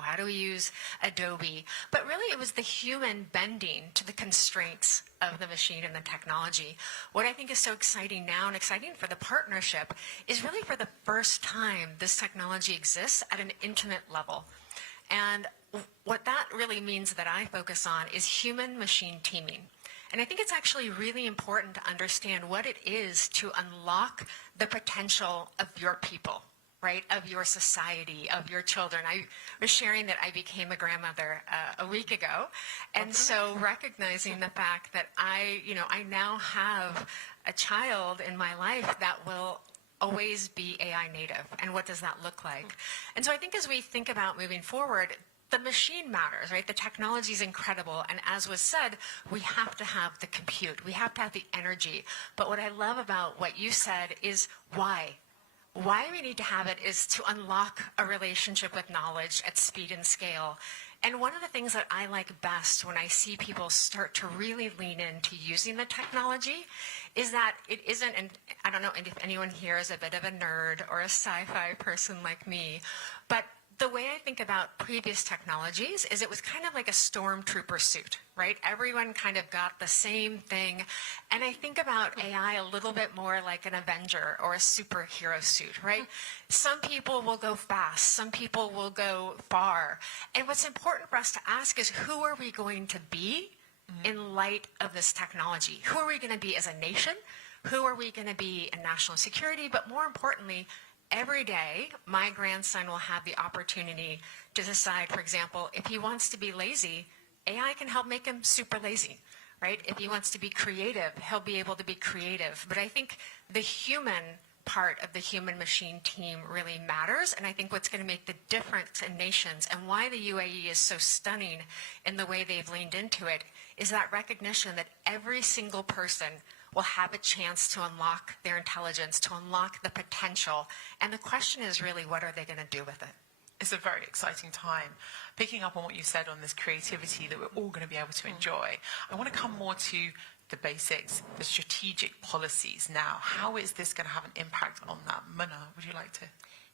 How do we use Adobe? But really, it was the human bending to the constraints of the machine and the technology. What I think is so exciting now and exciting for the partnership is really for the first time this technology exists at an intimate level. And what that really means that I focus on is human-machine teaming. And I think it's actually really important to understand what it is to unlock the potential of your people, right, of your society, of your children. I was sharing that I became a grandmother a week ago, and so recognizing the fact that I now have a child in my life that will always be AI native, and what does that look like? And so I think as we think about moving forward, the machine matters, right? The technology is incredible, and as was said, we have to have the compute, we have to have the energy. But what I love about what you said is why. Why we need to have it is to unlock a relationship with knowledge at speed and scale. And one of the things that I like best when I see people start to really lean into using the technology is that it isn't, and I don't know if anyone here is a bit of a nerd or a sci-fi person like me, but the way I think about previous technologies is it was kind of like a stormtrooper suit, right? Everyone kind of got the same thing. And I think about AI a little bit more like an Avenger or a superhero suit, right? Some people will go fast. Some people will go far. And what's important for us to ask is, who are we going to be in light of this technology? Who are we going to be as a nation? Who are we going to be in national security? But more importantly, every day, my grandson will have the opportunity to decide, for example, if he wants to be lazy, AI can help make him super lazy, right? If he wants to be creative, he'll be able to be creative. But I think the human part of the human-machine team really matters, and I think what's going to make the difference in nations and why the UAE is so stunning in the way they've leaned into it is that recognition that every single person will have a chance to unlock their intelligence, to unlock the potential. And the question is really, what are they going to do with it? It's a very exciting time. Picking up on what you said on this creativity that we're all going to be able to enjoy, I want to come more to the basics, the strategic policies now. How is this going to have an impact on that? Mona, would you like to?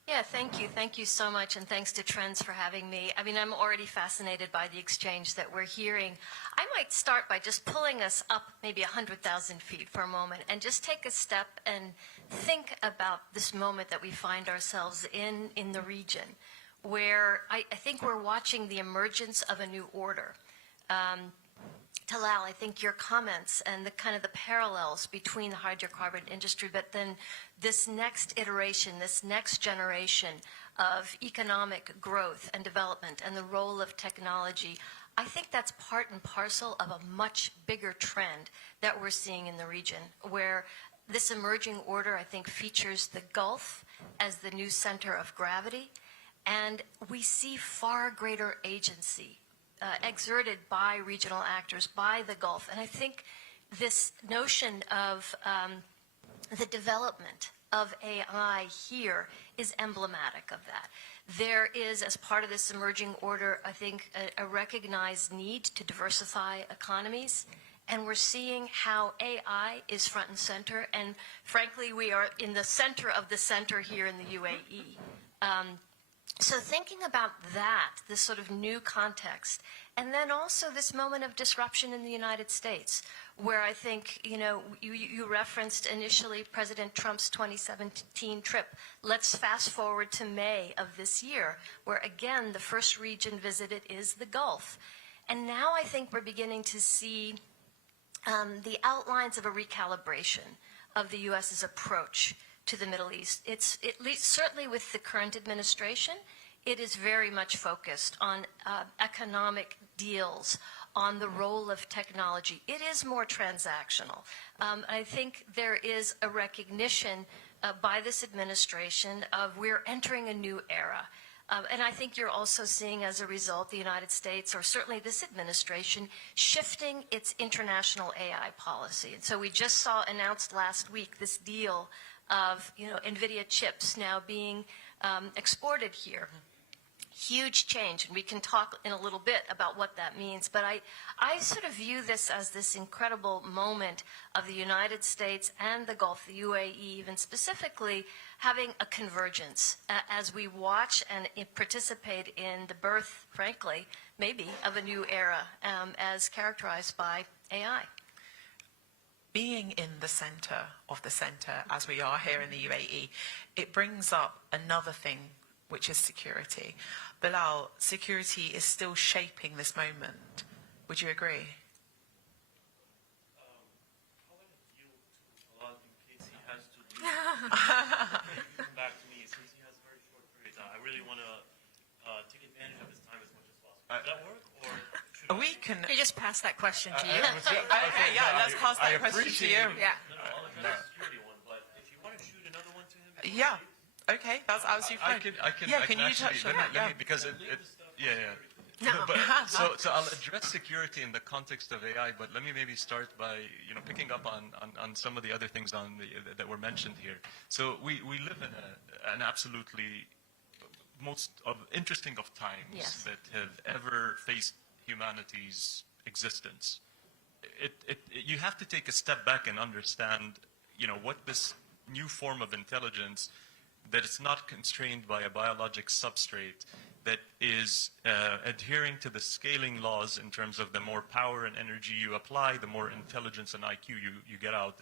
Yeah, thank you. Thank you so much, and thanks to Trends for having me. I mean, I'm already fascinated by the exchange that we're hearing. I might start by just pulling us up maybe 100,000 feet for a moment and just take a step and think about this moment that we find ourselves in the region, where I think we're watching the emergence of a new order. Talal, I think your comments and the kind of the parallels between the hydrocarbon industry, but then this next iteration, this next generation of economic growth and development and the role of technology, I think that's part and parcel of a much bigger trend that we're seeing in the region, where this emerging order, I think, features the Gulf as the new center of gravity, and we see far greater agency exerted by regional actors, by the Gulf. And I think this notion of the development of AI here is emblematic of that. There is, as part of this emerging order, I think, a recognized need to diversify economies. And we're seeing how AI is front and center. And frankly, we are in the center of the center here in the UAE. So thinking about that, this sort of new context, and then also this moment of disruption in the United States, where I think, you referenced initially President Trump's 2017 trip. Let's fast forward to May of this year, where again, the first region visited is the Gulf. And now I think we're beginning to see the outlines of a recalibration of the U.S.'s approach to the Middle East. It's at least certainly with the current administration, it is very much focused on economic deals, on the role of technology. It is more transactional. I think there is a recognition by this administration of we're entering a new era. And I think you're also seeing, as a result, the United States, or certainly this administration, shifting its international AI policy. And so we just saw announced last week this deal of NVIDIA chips now being exported here. huge change, and we can talk in a little bit about what that means. But I sort of view this as this incredible moment of the United States and the Gulf, the UAE even specifically, having a convergence as we watch and participate in the birth, frankly, maybe, of a new era as characterized by AI. Being in the center of the center, as we are here in the UAE, it brings up another thing, which is security. Bilal, security is still shaping this moment. Would you agree? Come back to me since he has a very short period of time. I really want to take advantage of his time as much as possible. Does that work? Or We can. He just passed that question to you. Okay, yeah, let's pass that question to you. Yeah. I'll address the security one, but if you want to shoot another one to him, Yeah. Okay, that's absolutely fine. Can you touch on that? Yeah. Because No. So I'll address security in the context of AI, but let me maybe start by picking up on some of the other things that were mentioned here. So we live in an absolutely most interesting of times Yes. that have ever faced humanity's existence. You have to take a step back and understand, what this new form of intelligence, that it's not constrained by a biologic substrate, that is adhering to the scaling laws in terms of the more power and energy you apply, the more intelligence and IQ you get out.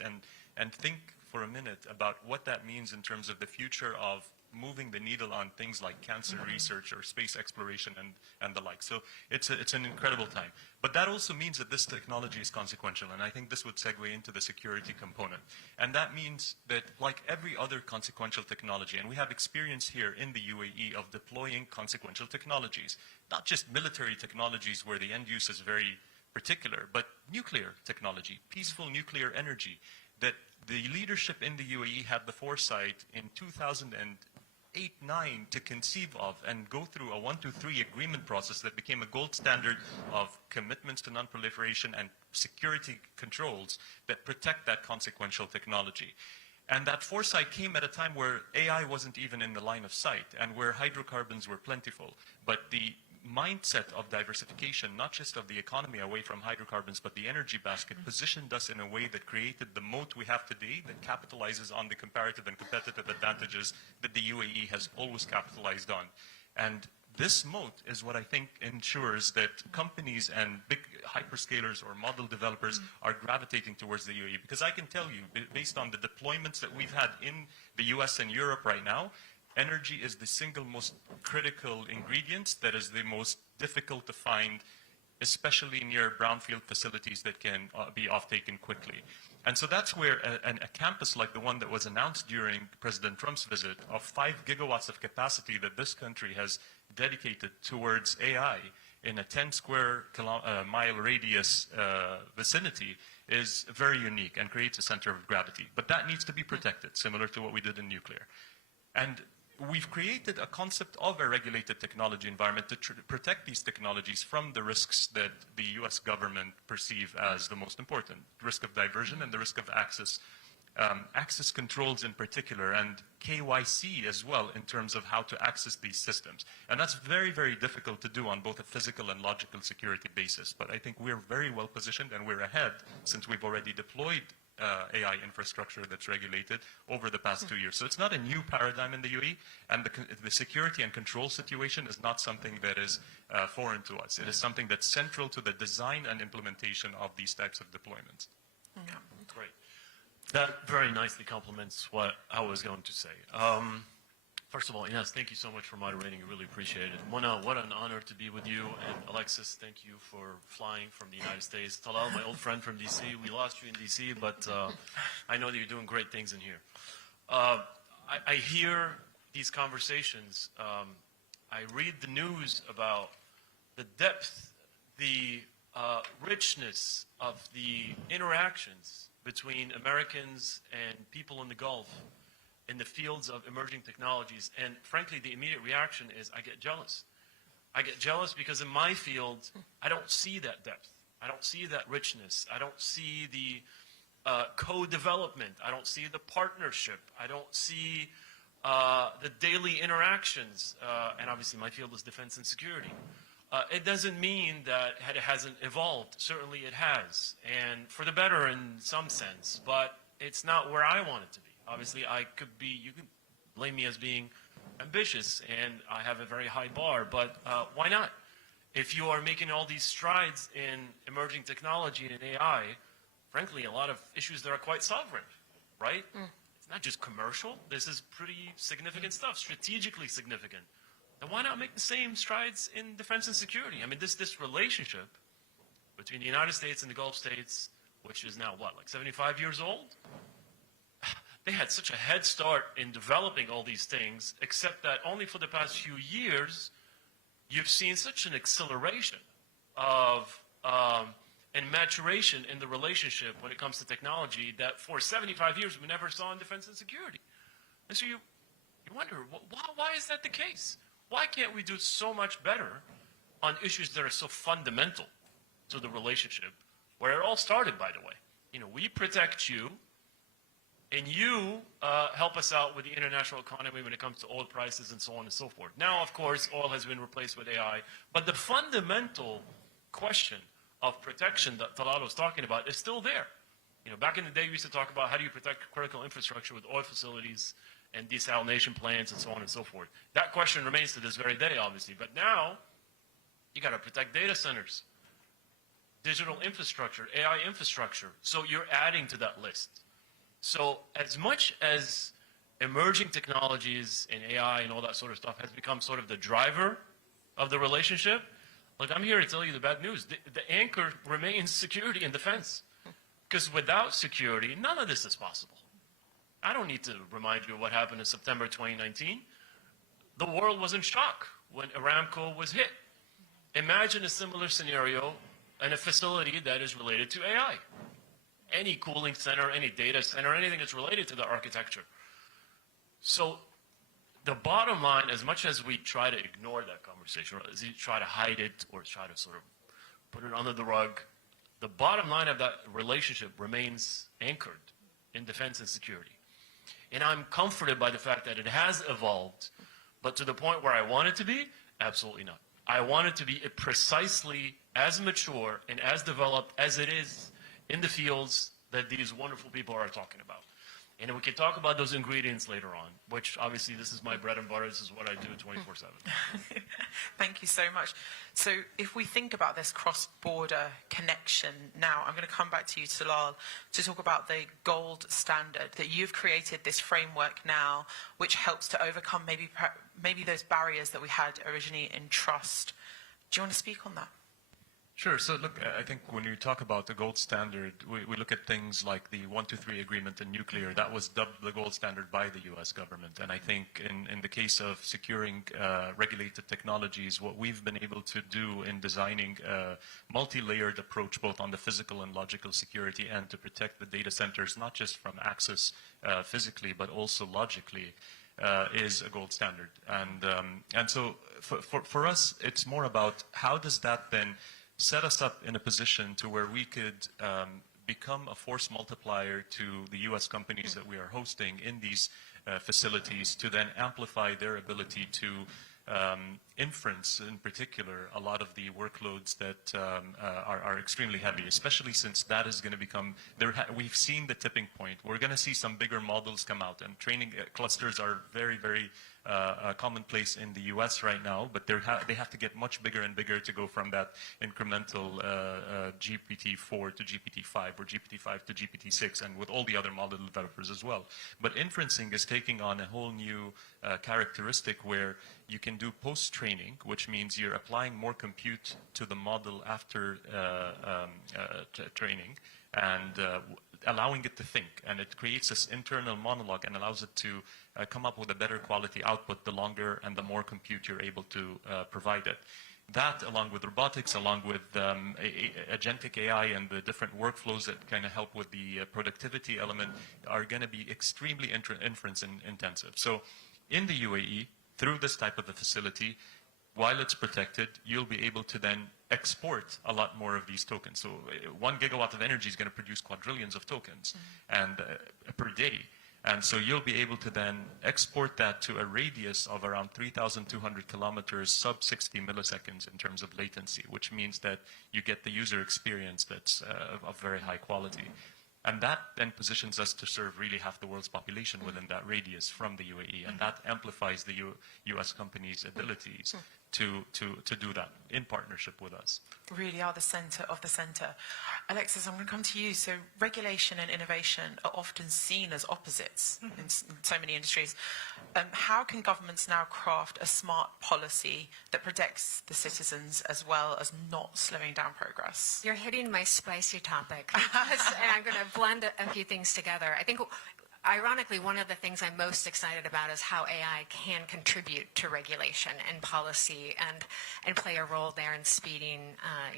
And think for a minute about what that means in terms of the future of moving the needle on things like cancer research or space exploration and the like. So it's an incredible time. But that also means that this technology is consequential, and I think this would segue into the security component. And that means that, like every other consequential technology, and we have experience here in the UAE of deploying consequential technologies, not just military technologies where the end use is very particular, but nuclear technology, peaceful nuclear energy, that the leadership in the UAE had the foresight in 2008-9 to conceive of and go through a 1-2-3 agreement process that became a gold standard of commitments to non-proliferation and security controls that protect that consequential technology. And that foresight came at a time where AI wasn't even in the line of sight and where hydrocarbons were plentiful. But the mindset of diversification, not just of the economy away from hydrocarbons, but the energy basket, positioned us in a way that created the moat we have today that capitalizes on the comparative and competitive advantages that the UAE has always capitalized on. And this moat is what I think ensures that companies and big hyperscalers or model developers are gravitating towards the UAE. Because I can tell you, based on the deployments that we've had in the US and Europe right now, energy is the single most critical ingredient that is the most difficult to find, especially near brownfield facilities that can be off-taken quickly. And so that's where a campus like the one that was announced during President Trump's visit of 5 gigawatts of capacity that this country has dedicated towards AI in a 10 square mile radius vicinity is very unique and creates a center of gravity. But that needs to be protected, similar to what we did in nuclear. And we've created a concept of a regulated technology environment to protect these technologies from the risks that the US government perceive as the most important, risk of diversion and the risk of access controls in particular, and KYC as well in terms of how to access these systems. And that's very, very difficult to do on both a physical and logical security basis. But I think we're very well positioned and we're ahead since we've already deployed AI infrastructure that's regulated over the past 2 years. So it's not a new paradigm in the UAE, and the security and control situation is not something that is foreign to us. It is something that's central to the design and implementation of these types of deployments. Yeah. Great. That very nicely complements what I was going to say. First of all, Ines, thank you so much for moderating. I really appreciate it. Mona, what an honor to be with you. And Alexis, thank you for flying from the United States. Talal, my old friend from D.C., we lost you in D.C., but I know that you're doing great things in here. I hear these conversations. I read the news about the depth, the richness of the interactions between Americans and people in the Gulf in the fields of emerging technologies. And frankly, the immediate reaction is I get jealous. I get jealous because in my field, I don't see that depth. I don't see that richness. I don't see the co-development. I don't see the partnership. I don't see the daily interactions, and obviously my field is defense and security. It doesn't mean that it hasn't evolved. Certainly it has, and for the better in some sense, but it's not where I want it to be. Obviously, you could blame me as being ambitious, and I have a very high bar, but why not? If you are making all these strides in emerging technology and AI, frankly, a lot of issues that are quite sovereign, right? It's not just commercial. This is pretty significant stuff, strategically significant. Then why not make the same strides in defense and security? I mean, this relationship between the United States and the Gulf states, which is now, what, like 75 years old? They had such a head start in developing all these things, except that only for the past few years, you've seen such an acceleration of and maturation in the relationship when it comes to technology that for 75 years we never saw in defense and security. And so you wonder, why is that the case? Why can't we do so much better on issues that are so fundamental to the relationship, where it all started, by the way? You know, we protect you, and you help us out with the international economy when it comes to oil prices and so on and so forth. Now, of course, oil has been replaced with AI, but the fundamental question of protection that Talal was talking about is still there. You know, back in the day, we used to talk about how do you protect critical infrastructure with oil facilities and desalination plants and so on and so forth. That question remains to this very day, obviously. But now, you got to protect data centers, digital infrastructure, AI infrastructure. So you're adding to that list. So as much as emerging technologies and AI and all that sort of stuff has become sort of the driver of the relationship, look, I'm here to tell you the bad news. The anchor remains security and defense. Because without security, none of this is possible. I don't need to remind you of what happened in September 2019. The world was in shock when Aramco was hit. Imagine a similar scenario in a facility that is related to AI. Any cooling center, any data center, anything that's related to the architecture. So the bottom line, as much as we try to ignore that conversation, or as we try to hide it, or try to sort of put it under the rug, the bottom line of that relationship remains anchored in defense and security. And I'm comforted by the fact that it has evolved, but to the point where I want it to be, absolutely not. I want it to be precisely as mature and as developed as it is in the fields that these wonderful people are talking about. And we can talk about those ingredients later on, which obviously this is my bread and butter. This is what I do 24/7. Thank you so much. So if we think about this cross-border connection now, I'm going to come back to you, Talal, to talk about the gold standard, that you've created this framework now, which helps to overcome maybe those barriers that we had originally in trust. Do you want to speak on that? Sure. So look, I think when you talk about the gold standard, we look at things like the 123 agreement in nuclear. That was dubbed the gold standard by the U.S. government. And I think in the case of securing regulated technologies, what we've been able to do in designing a multi-layered approach, both on the physical and logical security, and to protect the data centers, not just from access physically, but also logically, is a gold standard. And so for us, it's more about how does that then set us up in a position to where we could become a force multiplier to the U.S. companies that we are hosting in these facilities, to then amplify their ability to inference, in particular, a lot of the workloads that are extremely heavy, especially since that is going to become, we've seen the tipping point. We're going to see some bigger models come out, and training clusters are very, very commonplace in the US right now, but they have to get much bigger and bigger to go from that incremental GPT-4 to GPT-5 or GPT-5 to GPT-6, and with all the other model developers as well. But inferencing is taking on a whole new characteristic where you can do post-training, which means you're applying more compute to the model after training, and allowing it to think, and it creates this internal monologue and allows it to come up with a better quality output the longer and the more compute you're able to provide it. That, along with robotics, along with agentic AI and the different workflows that kind of help with the productivity element, are going to be extremely inference intensive. So in the UAE, through this type of a facility, while it's protected, you'll be able to then export a lot more of these tokens. So 1 gigawatt of energy is going to produce quadrillions of tokens and per day. And so you'll be able to then export that to a radius of around 3,200 kilometers, sub 60 milliseconds in terms of latency, which means that you get the user experience that's of very high quality. And that then positions us to serve really half the world's population within that radius from the UAE. And that amplifies the US companies' abilities to do that in partnership with us. Really are the center of the center. Alexis, I'm going to come to you. So regulation and innovation are often seen as opposites in so many industries. How can governments now craft a smart policy that protects the citizens as well as not slowing down progress? You're hitting my spicy topic, and I'm going to blend a few things together. I think, ironically, one of the things I'm most excited about is how AI can contribute to regulation and policy and play a role there in speeding,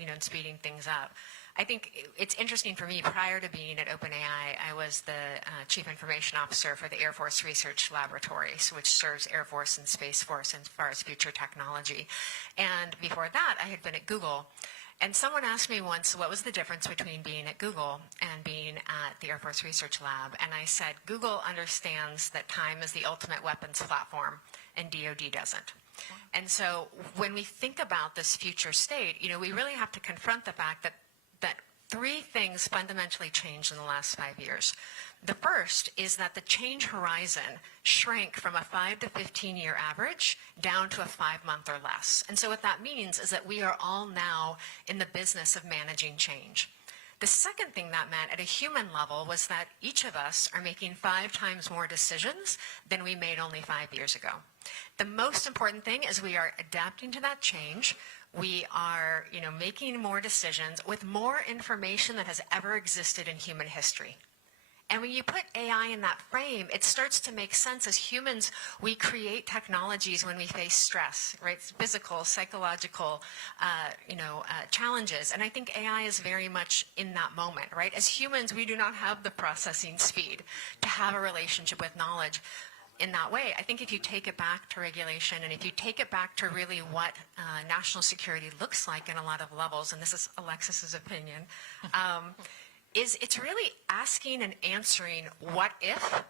in speeding things up. I think it's interesting for me, prior to being at OpenAI, I was the Chief Information Officer for the Air Force Research Laboratories, which serves Air Force and Space Force as far as future technology. And before that, I had been at Google. And someone asked me once, what was the difference between being at Google and being at the Air Force Research Lab? And I said, Google understands that time is the ultimate weapons platform, and DoD doesn't. And so when we think about this future state, we really have to confront the fact that three things fundamentally changed in the last 5 years. The first is that the change horizon shrank from a 5 to 15-year average down to a 5-month or less. And so what that means is that we are all now in the business of managing change. The second thing that meant at a human level was that each of us are making 5 times more decisions than we made only 5 years ago. The most important thing is we are adapting to that change. We are, making more decisions with more information than has ever existed in human history. And when you put AI in that frame, it starts to make sense. As humans, we create technologies when we face stress, right? Physical, psychological, challenges. And I think AI is very much in that moment, right? As humans, we do not have the processing speed to have a relationship with knowledge in that way. I think if you take it back to regulation, and if you take it back to really what national security looks like in a lot of levels, and this is Alexis's opinion, it's really asking and answering what if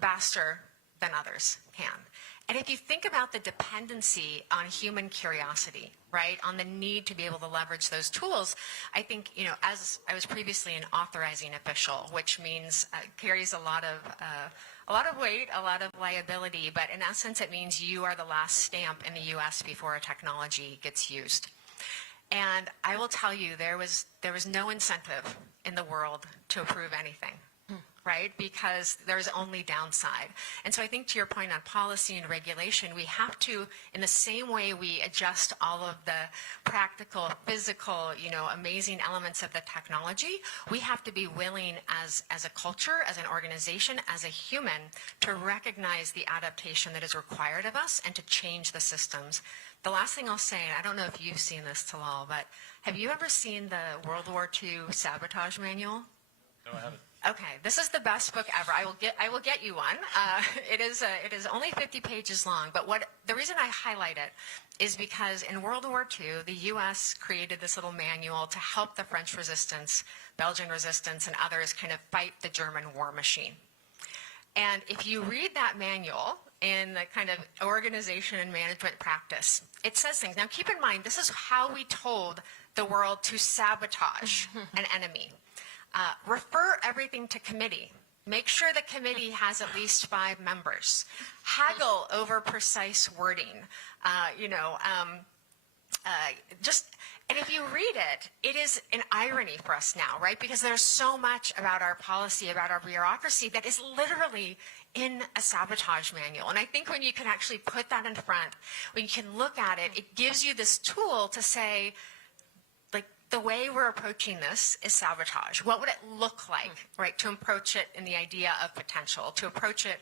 faster than others can. And if you think about the dependency on human curiosity, right, on the need to be able to leverage those tools, I think, as I was previously an authorizing official, which means carries a lot of weight, a lot of liability, but in essence, it means you are the last stamp in the U.S. before a technology gets used. And I will tell you, there was no incentive in the world to approve anything, right? Because there's only downside. And so I think to your point on policy and regulation, we have to, in the same way we adjust all of the practical, physical, amazing elements of the technology, we have to be willing as a culture, as an organization, as a human, to recognize the adaptation that is required of us and to change the systems. The last thing I'll say, and I don't know if you've seen this, Talal, but have you ever seen the World War II sabotage manual? No, I haven't. Okay, this is the best book ever. I will get you one. It is only 50 pages long, but the reason I highlight it is because in World War II, the U.S. created this little manual to help the French resistance, Belgian resistance, and others kind of fight the German war machine. And if you read that manual in the kind of organization and management practice, it says things. Now, keep in mind, this is how we told the world to sabotage an enemy. Refer everything to committee. Make sure the committee has at least 5 members. Haggle over precise wording. And if you read it, it is an irony for us now, right? Because there's so much about our policy, about our bureaucracy that is literally in a sabotage manual. And I think when you can actually put that in front, when you can look at it, it gives you this tool to say, the way we're approaching this is sabotage. What would it look like, right, to approach it in the idea of potential, to approach it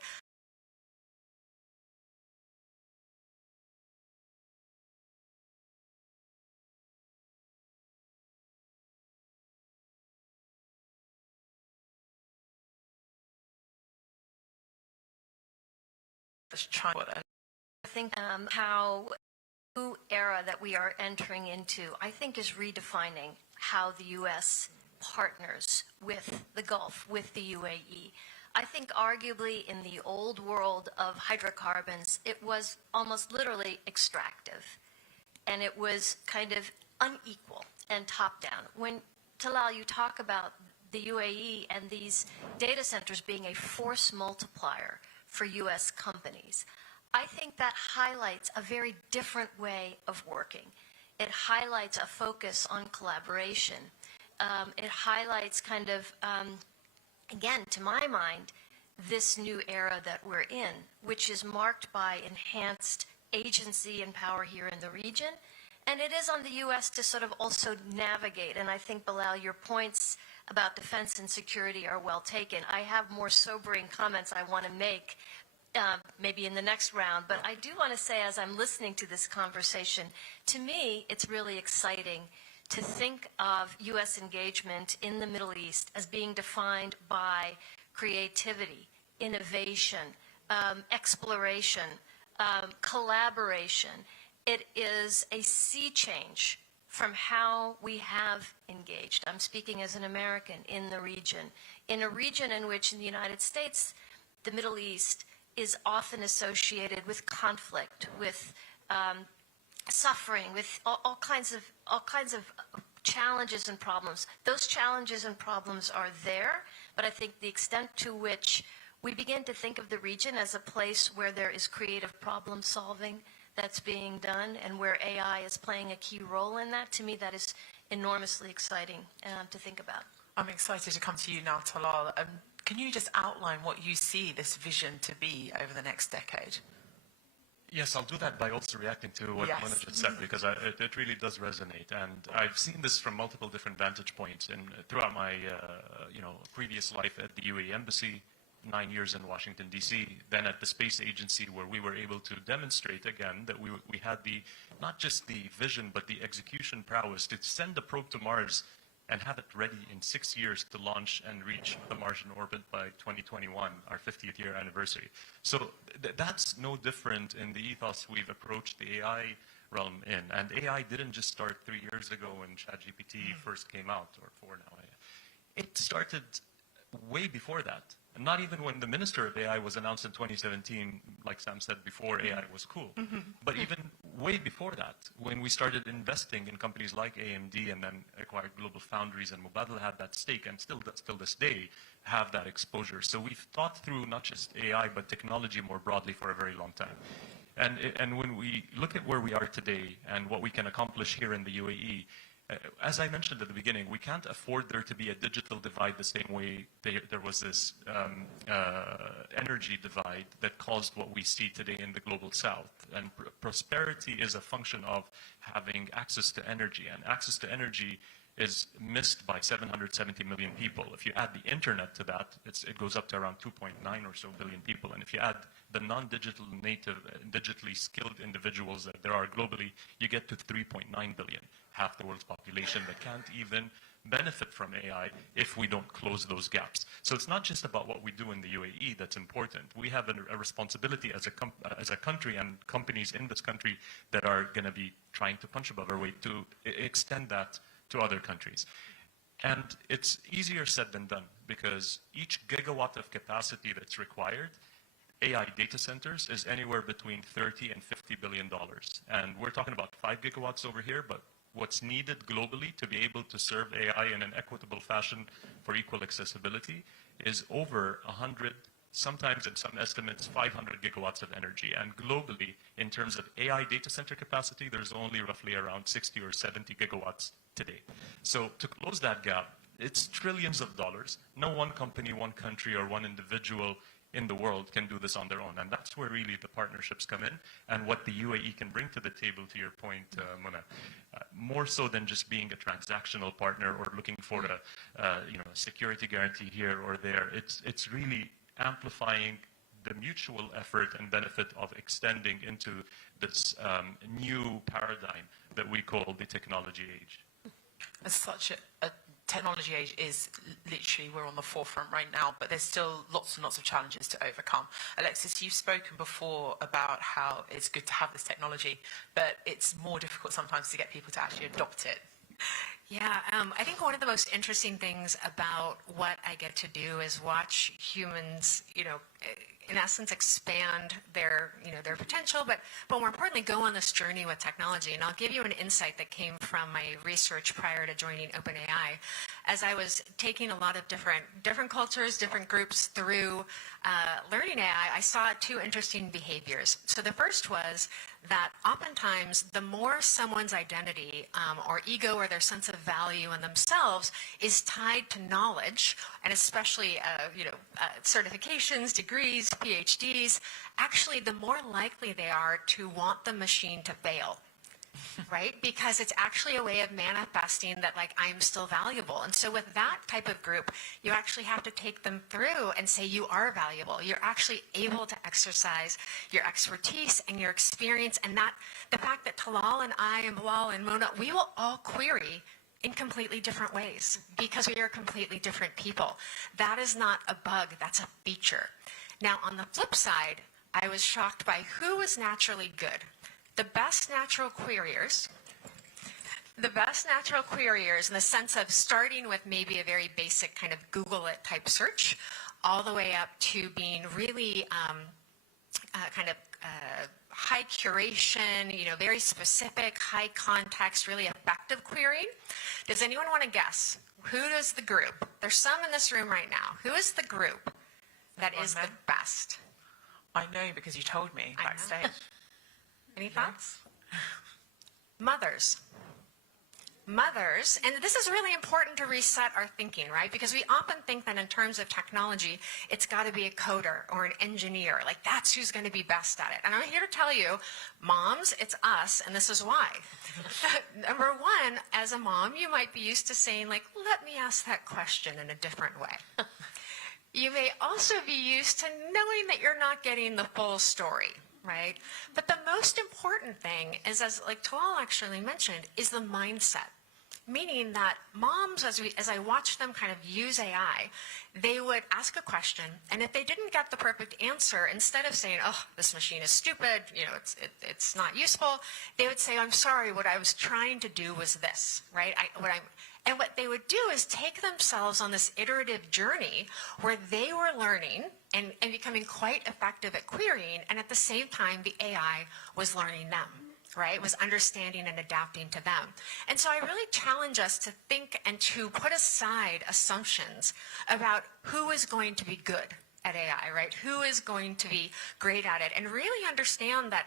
I think how the new era that we are entering into, I think, is redefining how the U.S. partners with the Gulf, with the UAE. I think arguably in the old world of hydrocarbons, it was almost literally extractive. And it was kind of unequal and top-down. When, Talal, you talk about the UAE and these data centers being a force multiplier for U.S. companies, I think that highlights a very different way of working. It highlights a focus on collaboration. It highlights kind of, again, to my mind, this new era that we're in, which is marked by enhanced agency and power here in the region. And it is on the U.S. to sort of also navigate. And I think, Bilal, your points about defense and security are well taken. I have more sobering comments I want to make maybe in the next round. But I do want to say, as I'm listening to this conversation, to me, it's really exciting to think of U.S. engagement in the Middle East as being defined by creativity, innovation, exploration, collaboration. It is a sea change from how we have engaged. I'm speaking as an American in the region, in a region in which in the United States, the Middle East is often associated with conflict, with suffering, with all kinds of challenges and problems. Those challenges and problems are there, but I think the extent to which we begin to think of the region as a place where there is creative problem solving that's being done and where AI is playing a key role in that, to me that is enormously exciting to think about. I'm excited to come to you now, Talal. Can you just outline what you see this vision to be over the next decade? Yes, I'll do that by also reacting to what Mona just said, because it really does resonate. And I've seen this from multiple different vantage points and throughout my previous life at the UAE Embassy, 9 years in Washington, D.C., then at the Space Agency, where we were able to demonstrate again that we had not just the vision, but the execution prowess to send a probe to Mars and have it ready in 6 years to launch and reach the Martian orbit by 2021, our 50th year anniversary. So that's no different in the ethos we've approached the AI realm in. And AI didn't just start 3 years ago when ChatGPT first came out, or 4 now. It started way before that. And not even when the Minister of AI was announced in 2017, like Sam said before, AI was cool. But even way before that, when we started investing in companies like AMD and then acquired Global Foundries, and Mubadala had that stake, and still this day have that exposure. So we've thought through not just AI, but technology more broadly for a very long time. And when we look at where we are today and what we can accomplish here in the UAE, as I mentioned at the beginning, we can't afford there to be a digital divide the same way there was this energy divide that caused what we see today in the global south. And prosperity is a function of having access to energy, and access to energy is missed by 770 million people. If you add the internet to that, it goes up to around 2.9 or so billion people. And if you add the non-digital native, digitally skilled individuals that there are globally, you get to 3.9 billion, half the world's population that can't even benefit from AI if we don't close those gaps. So it's not just about what we do in the UAE that's important. We have a responsibility as a country and companies in this country that are going to be trying to punch above our weight to extend that to other countries. And it's easier said than done, because each gigawatt of capacity that's required, AI data centers, is anywhere between $30 and $50 billion. And we're talking about 5 gigawatts over here, but what's needed globally to be able to serve AI in an equitable fashion for equal accessibility is over 100, sometimes in some estimates, 500 gigawatts of energy. And globally, in terms of AI data center capacity, there's only roughly around 60 or 70 gigawatts today. So to close that gap, it's trillions of dollars. No one company, one country, or one individual in the world can do this on their own. And that's where really the partnerships come in, and what the UAE can bring to the table, to your point, Mona. More so than just being a transactional partner or looking for a security guarantee here or there. It's really amplifying the mutual effort and benefit of extending into this new paradigm that we call the technology age. As such a technology age is literally, we're on the forefront right now, but there's still lots and lots of challenges to overcome. Alexis, you've spoken before about how it's good to have this technology, but it's more difficult sometimes to get people to actually adopt it. Yeah, I think one of the most interesting things about what I get to do is watch humans, in essence, expand their, their potential, but more importantly, go on this journey with technology. And I'll give you an insight that came from my research prior to joining OpenAI. As I was taking a lot of different cultures, different groups through learning AI, I saw two interesting behaviors. So the first was that oftentimes the more someone's identity or ego or their sense of value in themselves is tied to knowledge, and especially certifications, degrees, PhDs, actually the more likely they are to want the machine to fail. Right? Because it's actually a way of manifesting that, like, I'm still valuable. And so with that type of group, you actually have to take them through and say you are valuable. You're actually able to exercise your expertise and your experience, and that the fact that Talal and I and Bilal and Mona, we will all query in completely different ways because we are completely different people. That is not a bug, that's a feature. Now, on the flip side, I was shocked by who was naturally good. The best natural queryers in the sense of starting with maybe a very basic kind of Google it type search, all the way up to being really high curation, very specific, high context, really effective querying. Does anyone want to guess? Who is the group? There's some in this room right now. Who is the group that is the best? I know because you told me backstage. Any thoughts? Mothers. Mothers, and this is really important to reset our thinking, right? Because we often think that in terms of technology, it's got to be a coder or an engineer. Like, that's who's going to be best at it. And I'm here to tell you, moms, it's us, and this is why. Number one, as a mom, you might be used to saying, like, let me ask that question in a different way. You may also be used to knowing that you're not getting the full story. Right? But the most important thing is, as like Talal actually mentioned, is the mindset. Meaning that moms, as I watch them kind of use AI, they would ask a question, and if they didn't get the perfect answer, instead of saying, oh, this machine is stupid, it's not useful, they would say, I'm sorry, what I was trying to do was this, right? And what they would do is take themselves on this iterative journey where they were learning and becoming quite effective at querying, and at the same time, the AI was learning them, right? Was understanding and adapting to them. And so I really challenge us to think and to put aside assumptions about who is going to be good at AI, right? Who is going to be great at it, and really understand that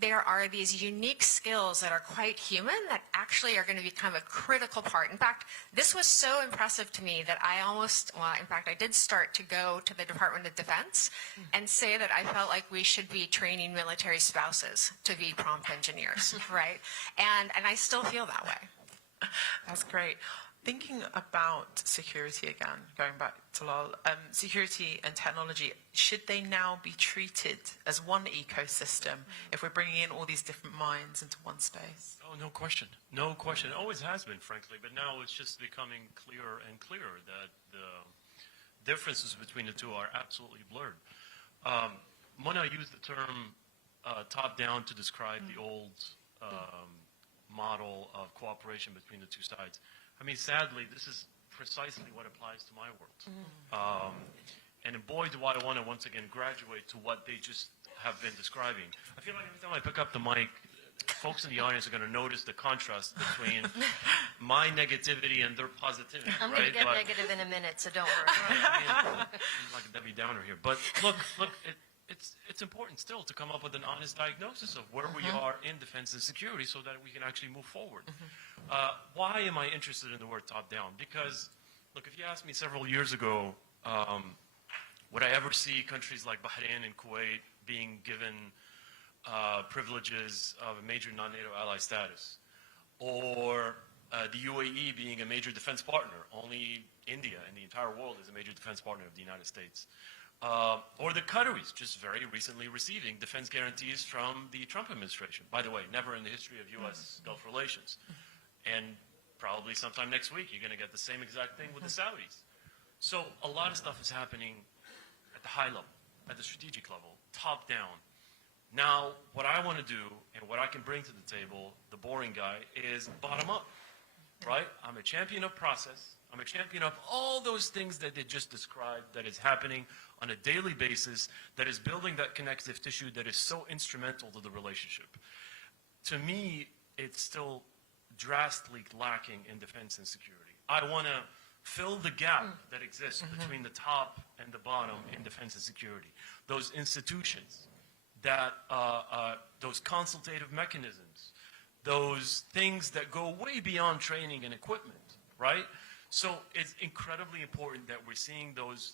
there are these unique skills that are quite human that actually are going to become a critical part. In fact, this was so impressive to me that I did start to go to the Department of Defense and say that I felt like we should be training military spouses to be prompt engineers, right? And I still feel that way. That's great. Thinking about security again, going back to Lal, security and technology, should they now be treated as one ecosystem if we're bringing in all these different minds into one space? Oh, no question. No question. It always has been, frankly, but now it's just becoming clearer and clearer that the differences between the two are absolutely blurred. Mona used the term top-down to describe the old model of cooperation between the two sides. I mean, sadly, this is precisely what applies to my world. And boy, do I want to once again graduate to what they just have been describing. I feel like every time I pick up the mic, folks in the audience are going to notice the contrast between my negativity and their positivity. I'm going to get negative in a minute, so don't worry. I'm like a Debbie Downer here. But look, it's important still to come up with an honest diagnosis of where we are in defense and security so that we can actually move forward. Why am I interested in the word top-down? Because, look, if you asked me several years ago, would I ever see countries like Bahrain and Kuwait being given privileges of a major non-NATO ally status? Or the UAE being a major defense partner? Only India in the entire world is a major defense partner of the United States. Or the Qataris just very recently receiving defense guarantees from the Trump administration. By the way, never in the history of U.S. Gulf relations. And probably sometime next week, you're going to get the same exact thing with the Saudis. So a lot of stuff is happening at the high level, at the strategic level, top down. Now, what I want to do and what I can bring to the table, the boring guy, is bottom up. right? I'm a champion of process. I'm a champion of all those things that they just described that is happening on a daily basis, that is building that connective tissue that is so instrumental to the relationship. To me, it's still drastically lacking in defense and security. I want to fill the gap that exists between the top and the bottom in defense and security. Those institutions, that those consultative mechanisms, those things that go way beyond training and equipment, right? So it's incredibly important that we're seeing those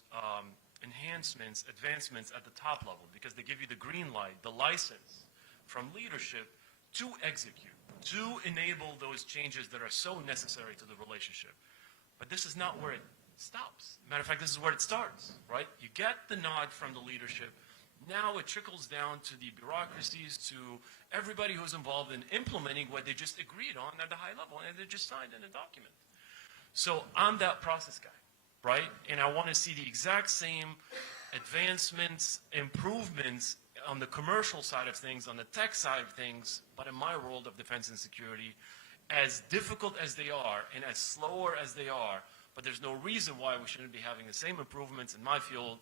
enhancements, advancements at the top level, because they give you the green light, the license from leadership to execute, to enable those changes that are so necessary to the relationship. But this is not where it stops. Matter of fact, this is where it starts, right? You get the nod from the leadership. Now it trickles down to the bureaucracies, to everybody who's involved in implementing what they just agreed on at the high level, and they just signed in a document. So I'm that process guy, right? And I want to see the exact same advancements, improvements on the commercial side of things, on the tech side of things, but in my world of defense and security, as difficult as they are and as slower as they are, but there's no reason why we shouldn't be having the same improvements in my field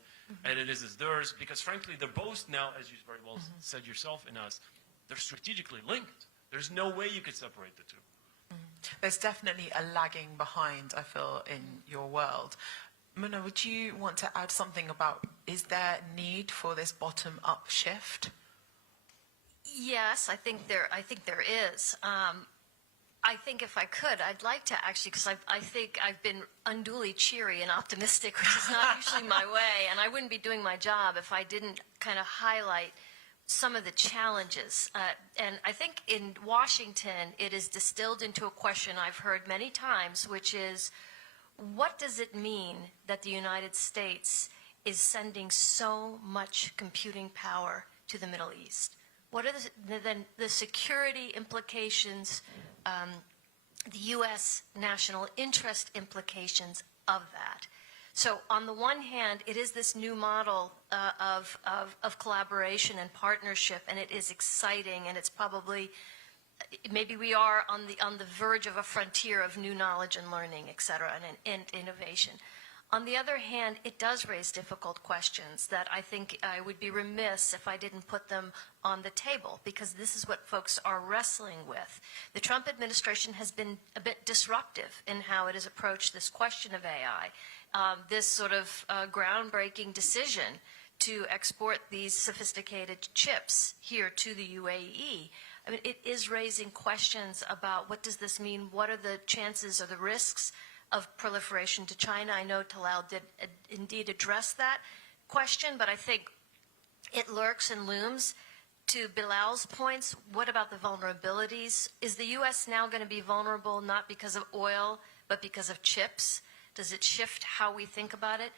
as it is as theirs, because frankly, they're both now, as you very well said yourself in us, they're strategically linked. There's no way you could separate the two. There's definitely a lagging behind, I feel, in your world. Muna, would you want to add something about, is there need for this bottom-up shift? Yes, I think there is. I think if I could, I'd like to actually, because I think I've been unduly cheery and optimistic, which is not usually my way, and I wouldn't be doing my job if I didn't kind of highlight some of the challenges. And I think in Washington, it is distilled into a question I've heard many times, which is, what does it mean that the United States is sending so much computing power to the Middle East? What are the security implications, the U.S. national interest implications of that? So on the one hand, it is this new model of collaboration and partnership, and it is exciting, and it's probably, maybe we are on the verge of a frontier of new knowledge and learning, et cetera, and innovation. On the other hand, it does raise difficult questions that I think I would be remiss if I didn't put them on the table, because this is what folks are wrestling with. The Trump administration has been a bit disruptive in how it has approached this question of AI. This sort of groundbreaking decision to export these sophisticated chips here to the UAE. I mean, it is raising questions about what does this mean? What are the chances or the risks of proliferation to China? I know Talal did indeed address that question, but I think it lurks and looms. To Bilal's points, what about the vulnerabilities? Is the U.S. now going to be vulnerable not because of oil, but because of chips? Does it shift how we think about it?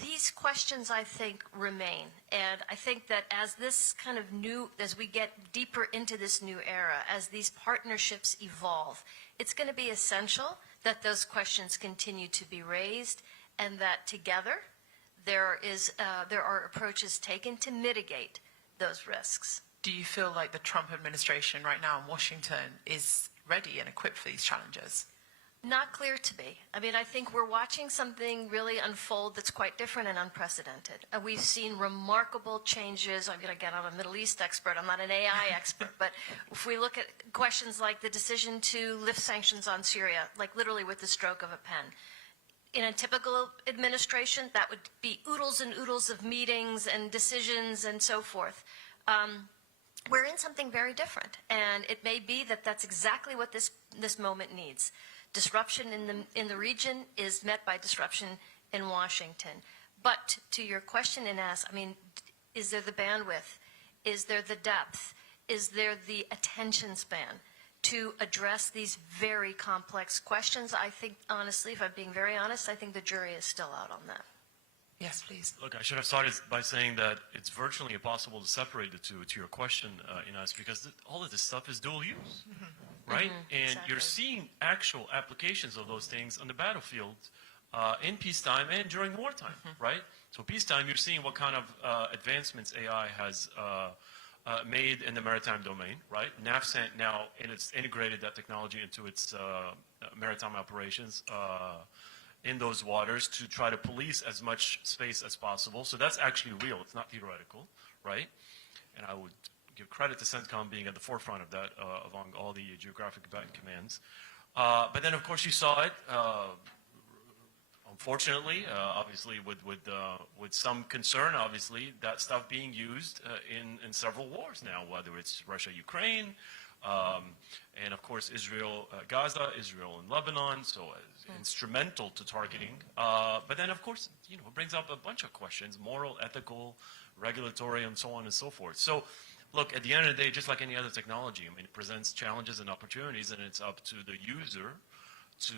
These questions, I think, remain. And I think that as this kind of as we get deeper into this new era, as these partnerships evolve, it's going to be essential that those questions continue to be raised, and that together there are approaches taken to mitigate those risks. Do you feel like the Trump administration right now in Washington is ready and equipped for these challenges? Not clear to me. I mean, I think we're watching something really unfold that's quite different and unprecedented. We've seen remarkable changes. I mean, again, I'm a Middle East expert. I'm not an AI expert. But if we look at questions like the decision to lift sanctions on Syria, like literally with the stroke of a pen. In a typical administration, that would be oodles and oodles of meetings and decisions and so forth. We're in something very different. And it may be that that's exactly what this moment needs. Disruption in the region is met by disruption in Washington. But to your question, Ines, I mean, is there the bandwidth? Is there the depth? Is there the attention span to address these very complex questions? I think, honestly, if I'm being very honest, I think the jury is still out on that. Yes, please. Look, I should have started by saying that it's virtually impossible to separate the two, to your question, Ines, because all of this stuff is dual use, right? And exactly. You're seeing actual applications of those things on the battlefield in peacetime and during wartime, right? So peacetime, you're seeing what kind of advancements AI has made in the maritime domain, right? NAVCENT now, and it's integrated that technology into its maritime operations in those waters to try to police as much space as possible. So that's actually real. It's not theoretical, right? And I would give credit to CENTCOM being at the forefront of that among all the geographic combatant commands. But then, of course, you saw it, unfortunately, obviously with some concern, obviously, that stuff being used in several wars now, whether it's Russia-Ukraine, and of course Israel-Gaza, Israel and Lebanon, so instrumental to targeting. But then, of course, it brings up a bunch of questions, moral, ethical, regulatory, and so on and so forth. So, look, at the end of the day, just like any other technology, I mean, it presents challenges and opportunities, and it's up to the user to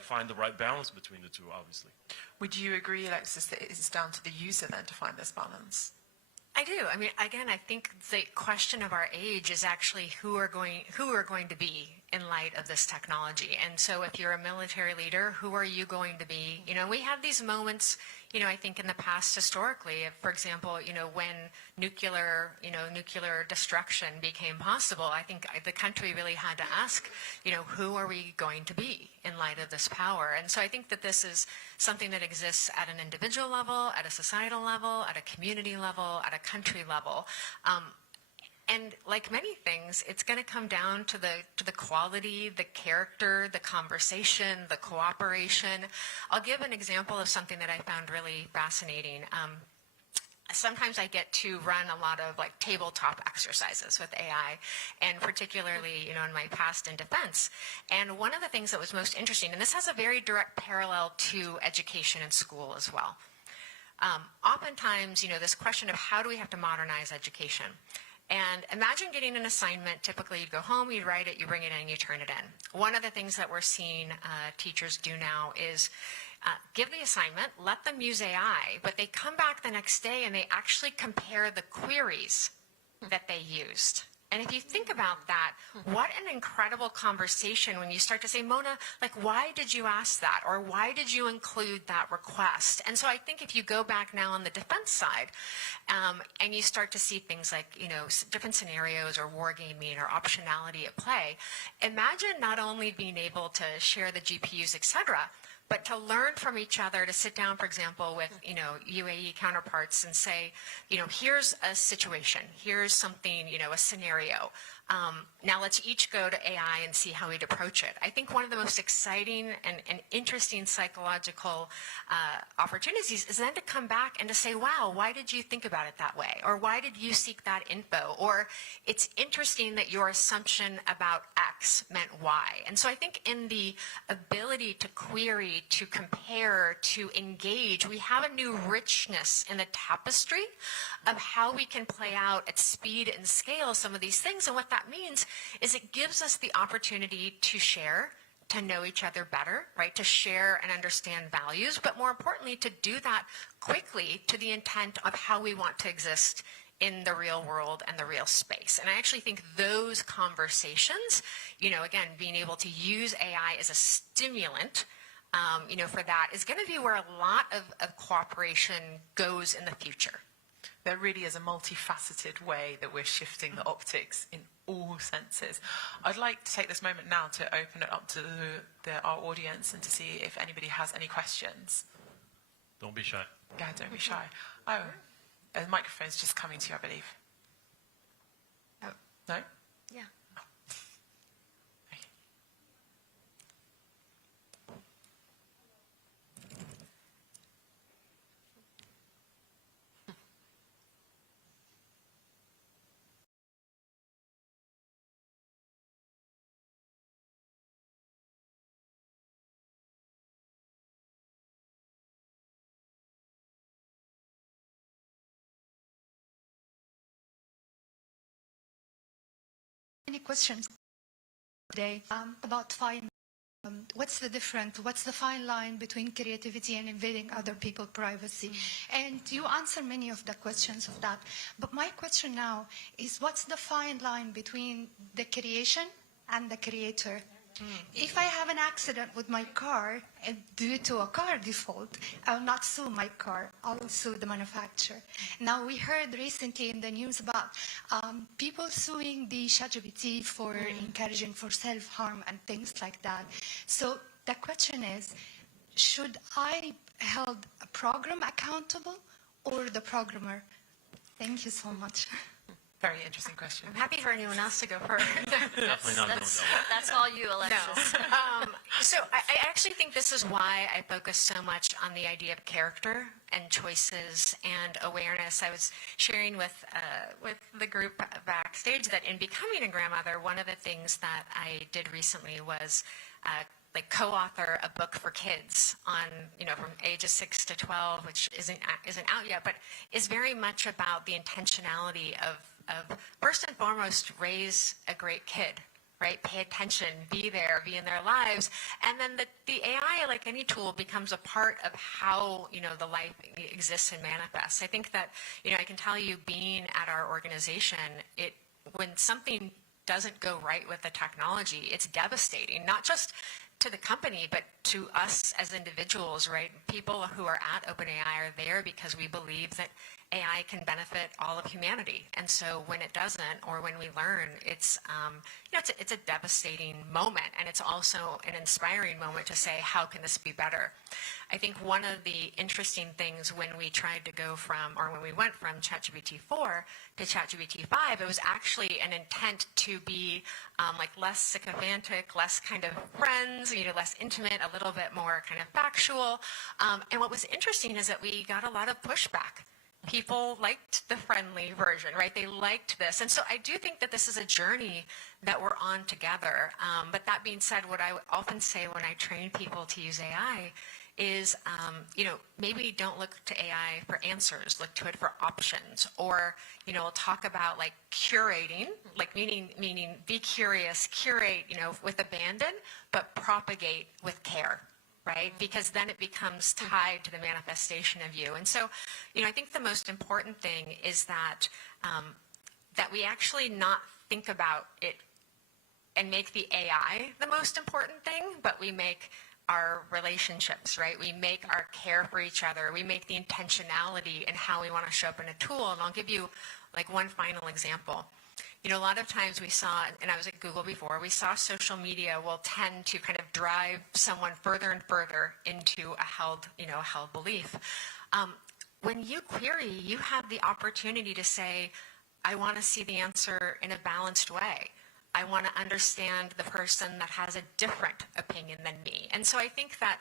find the right balance between the two, obviously. Would you agree, Alexis, that it's down to the user then to find this balance? I do. I mean, again, I think the question of our age is actually who are going to be in light of this technology. And so if you're a military leader, who are you going to be? We have these moments, I think in the past historically, for example, when nuclear destruction became possible, I think the country really had to ask, who are we going to be in light of this power? And so I think that this is something that exists at an individual level, at a societal level, at a community level, at a country level. And like many things, it's going to come down to the quality, the character, the conversation, the cooperation. I'll give an example of something that I found really fascinating. Sometimes I get to run a lot of tabletop exercises with AI, and particularly, in my past in defense. And one of the things that was most interesting, and this has a very direct parallel to education in school as well. Oftentimes, this question of how do we have to modernize education? And imagine getting an assignment. Typically, you go home, you write it, you bring it in, you turn it in. One of the things that we're seeing teachers do now is give the assignment, let them use AI, but they come back the next day and they actually compare the queries that they used. And if you think about that, what an incredible conversation when you start to say, Mona, why did you ask that? Or why did you include that request? And so I think if you go back now on the defense side, and you start to see things like, different scenarios or wargaming or optionality at play, imagine not only being able to share the GPUs, et cetera, but to learn from each other, to sit down, for example, with, UAE counterparts and say, here's a situation, here's something, a scenario. Now let's each go to AI and see how we'd approach it. I think one of the most exciting and interesting psychological opportunities is then to come back and to say, wow, why did you think about it that way? Or why did you seek that info? Or it's interesting that your assumption about X meant Y. And so I think in the ability to query, to compare, to engage, we have a new richness in the tapestry of how we can play out at speed and scale some of these things. And what that means is it gives us the opportunity to share, to know each other better, right? To share and understand values, but more importantly, to do that quickly to the intent of how we want to exist in the real world and the real space. And I actually think those conversations, again, being able to use AI as a stimulant, for that is going to be where a lot of cooperation goes in the future. There really is a multifaceted way that we're shifting the optics in all senses. I'd like to take this moment now to open it up to our audience and to see if anybody has any questions. Don't be shy. Yeah, don't be shy. Oh, the microphone's just coming to you, I believe. Oh. No? Yeah. Any questions today about fine? What's the fine line between creativity and invading other people's privacy? And you answer many of the questions of that. But my question now is, what's the fine line between the creation and the creator? If I have an accident with my car and due to a car default, I will not sue my car. I will sue the manufacturer. Now, we heard recently in the news about people suing the ChatGPT for encouraging for self-harm and things like that. So the question is, should I hold a program accountable or the programmer? Thank you so much. Very interesting question. I'm happy for anyone else to go first. Definitely not That's all you, Alexis. No. So I actually think this is why I focus so much on the idea of character and choices and awareness. I was sharing with the group backstage that in becoming a grandmother, one of the things that I did recently was like co-author a book for kids on, from ages 6 to 12, which isn't out yet, but is very much about the intentionality of first and foremost, raise a great kid, right? Pay attention, be there, be in their lives. And then the AI, like any tool, becomes a part of how, the life exists and manifests. I think that, I can tell you, being at our organization, when something doesn't go right with the technology, it's devastating, not just to the company, but to us as individuals, right? People who are at OpenAI are there because we believe that AI can benefit all of humanity. And so when it doesn't, or when we learn, it's a devastating moment. And it's also an inspiring moment to say, how can this be better? I think one of the interesting things when we tried to go from, or when we went from ChatGPT 4 to ChatGPT 5, it was actually an intent to be like less sycophantic, less kind of friends, less intimate, a little bit more kind of factual. And what was interesting is that we got a lot of pushback. People liked the friendly version, right? They liked this. And so I do think that this is a journey that we're on together. But that being said, what I often say when I train people to use AI is, maybe don't look to AI for answers, look to it for options. Or, we'll talk about like curating, like meaning be curious, curate, with abandon, but propagate with care. Right? Because then it becomes tied to the manifestation of you. And so, I think the most important thing is that that we actually not think about it and make the AI the most important thing, but we make our relationships, right? We make our care for each other. We make the intentionality in how we want to show up in a tool. And I'll give you like one final example. A lot of times we saw, and I was at Google before, we saw social media will tend to kind of drive someone further and further into a held belief. When you query, you have the opportunity to say, I want to see the answer in a balanced way. I want to understand the person that has a different opinion than me. And so I think that,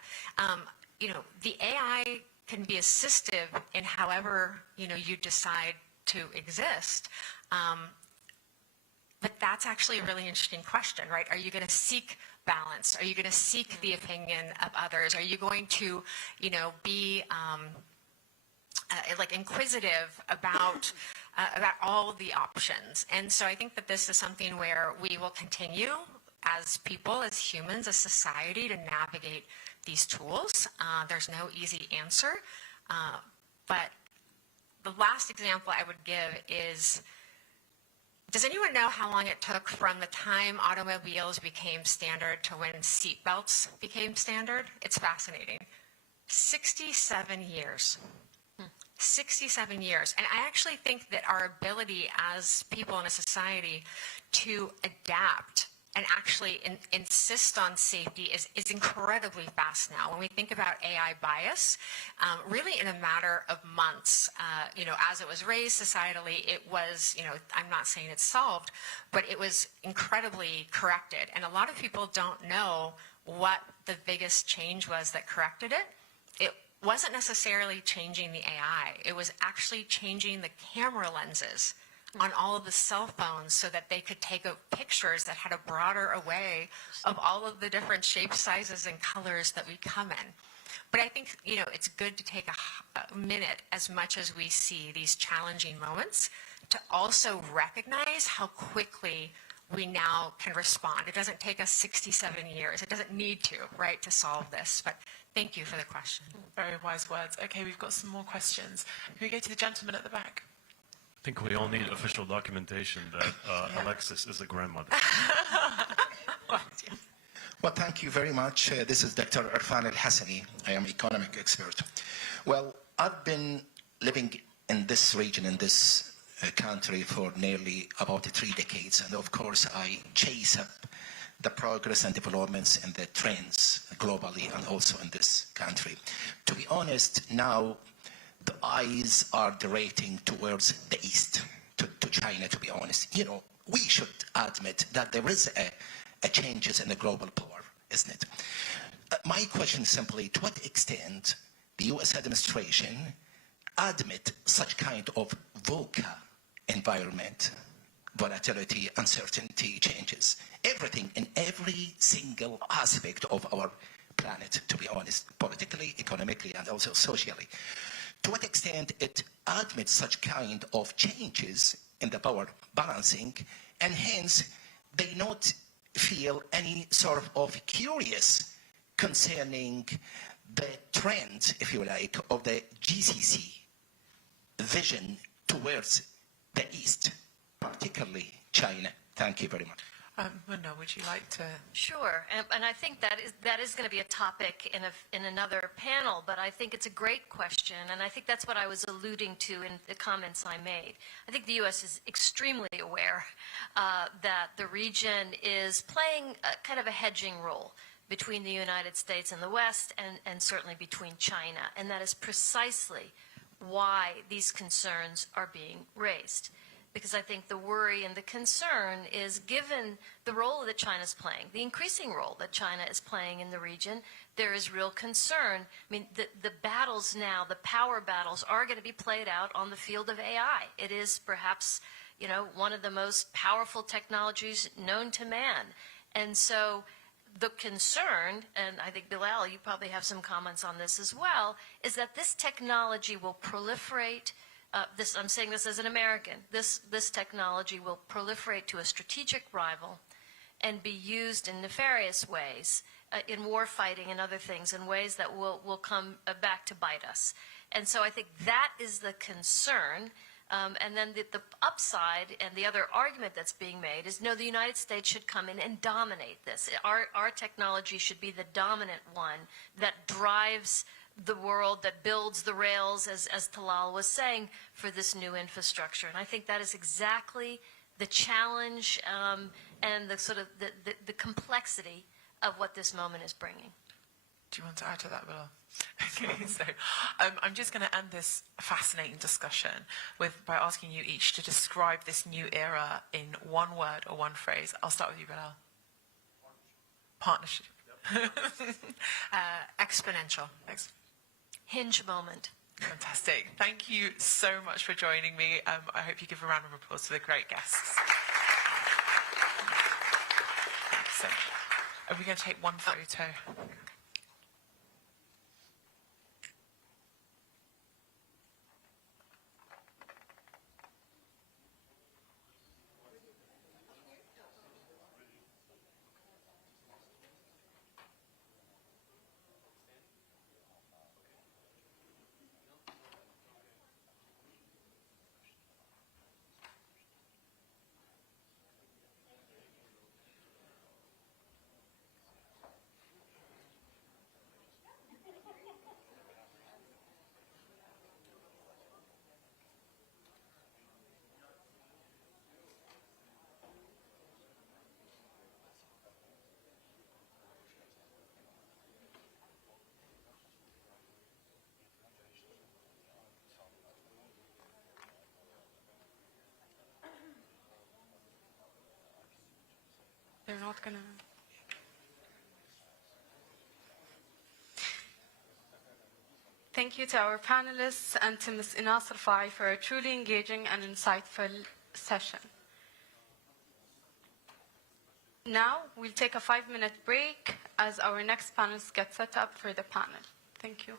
the AI can be assistive in however, you decide to exist. But that's actually a really interesting question, right? Are you going to seek balance? Are you going to seek the opinion of others? Are you going to, be like inquisitive about all the options? And so I think that this is something where we will continue as people, as humans, as society to navigate these tools. There's no easy answer. But the last example I would give is, does anyone know how long it took from the time automobiles became standard to when seatbelts became standard? It's fascinating. 67 years. 67 years. And I actually think that our ability as people in a society to adapt and actually insist on safety is incredibly fast now. When we think about AI bias, really in a matter of months, as it was raised societally, it was, I'm not saying it's solved, but it was incredibly corrected. And a lot of people don't know what the biggest change was that corrected it. It wasn't necessarily changing the AI. It was actually changing the camera lenses on all of the cell phones so that they could take pictures that had a broader array of all of the different shapes, sizes, and colors that we come in. But I think, it's good to take a minute, as much as we see these challenging moments, to also recognize how quickly we now can respond. It doesn't take us 67 years. It doesn't need to, right, to solve this. But thank you for the question. Very wise words. Okay, we've got some more questions. Can we go to the gentleman at the back? I think we all need official documentation that Alexis is a grandmother. Well, thank you very much. This is Dr. Irfan Al-Hassani. I am economic expert. Well, I've been living in this region, in this country for nearly about 3 decades. And of course, I chase up the progress and developments and the trends globally and also in this country. To be honest, now the eyes are directing towards the east, to China, to be honest. You know, we should admit that there is a changes in the global power, isn't it? My question is simply, to what extent the US administration admit such kind of VUCA environment, volatility, uncertainty, changes, everything in every single aspect of our planet, to be honest, politically, economically, and also socially. To what extent it admits such kind of changes in the power balancing, and hence they not feel any sort of curious concerning the trend, if you like, of the GCC vision towards the East, particularly China. Thank you very much. Muna, would you like to? Sure, and I think that is going to be a topic in another panel, but I think it's a great question, and I think that's what I was alluding to in the comments I made. I think the U.S. is extremely aware that the region is playing kind of a hedging role between the United States and the West, and certainly between China, and that is precisely why these concerns are being raised. Because I think the worry and the concern is, given the role that China's playing, the increasing role that China is playing in the region, there is real concern. I mean, the battles now, the power battles, are going to be played out on the field of AI. It is perhaps, you know, one of the most powerful technologies known to man. And so the concern, and I think, Bilal, you probably have some comments on this as well, is that this technology will proliferate. I'm saying this as an American. This technology will proliferate to a strategic rival and be used in nefarious ways, in war fighting and other things, in ways that will come back to bite us. And so I think that is the concern. And then the upside and the other argument that's being made is, no, the United States should come in and dominate this. Our technology should be the dominant one that drives the world, that builds the rails, as Talal was saying, for this new infrastructure. And I think that is exactly the challenge and the sort of the complexity of what this moment is bringing. Do you want to add to that, Bilal? Okay, so I'm just going to end this fascinating discussion by asking you each to describe this new era in one word or one phrase. I'll start with you, Bilal. Partnership. Exponential. Hinge moment. Fantastic. Thank you so much for joining me. I hope you give a round of applause to the great guests. So, are we going to take one photo? They're not going to... Thank you to our panelists and to Ms. Inas Rafai for a truly engaging and insightful session. Now, we'll take a 5-minute break as our next panelists get set up for the panel. Thank you.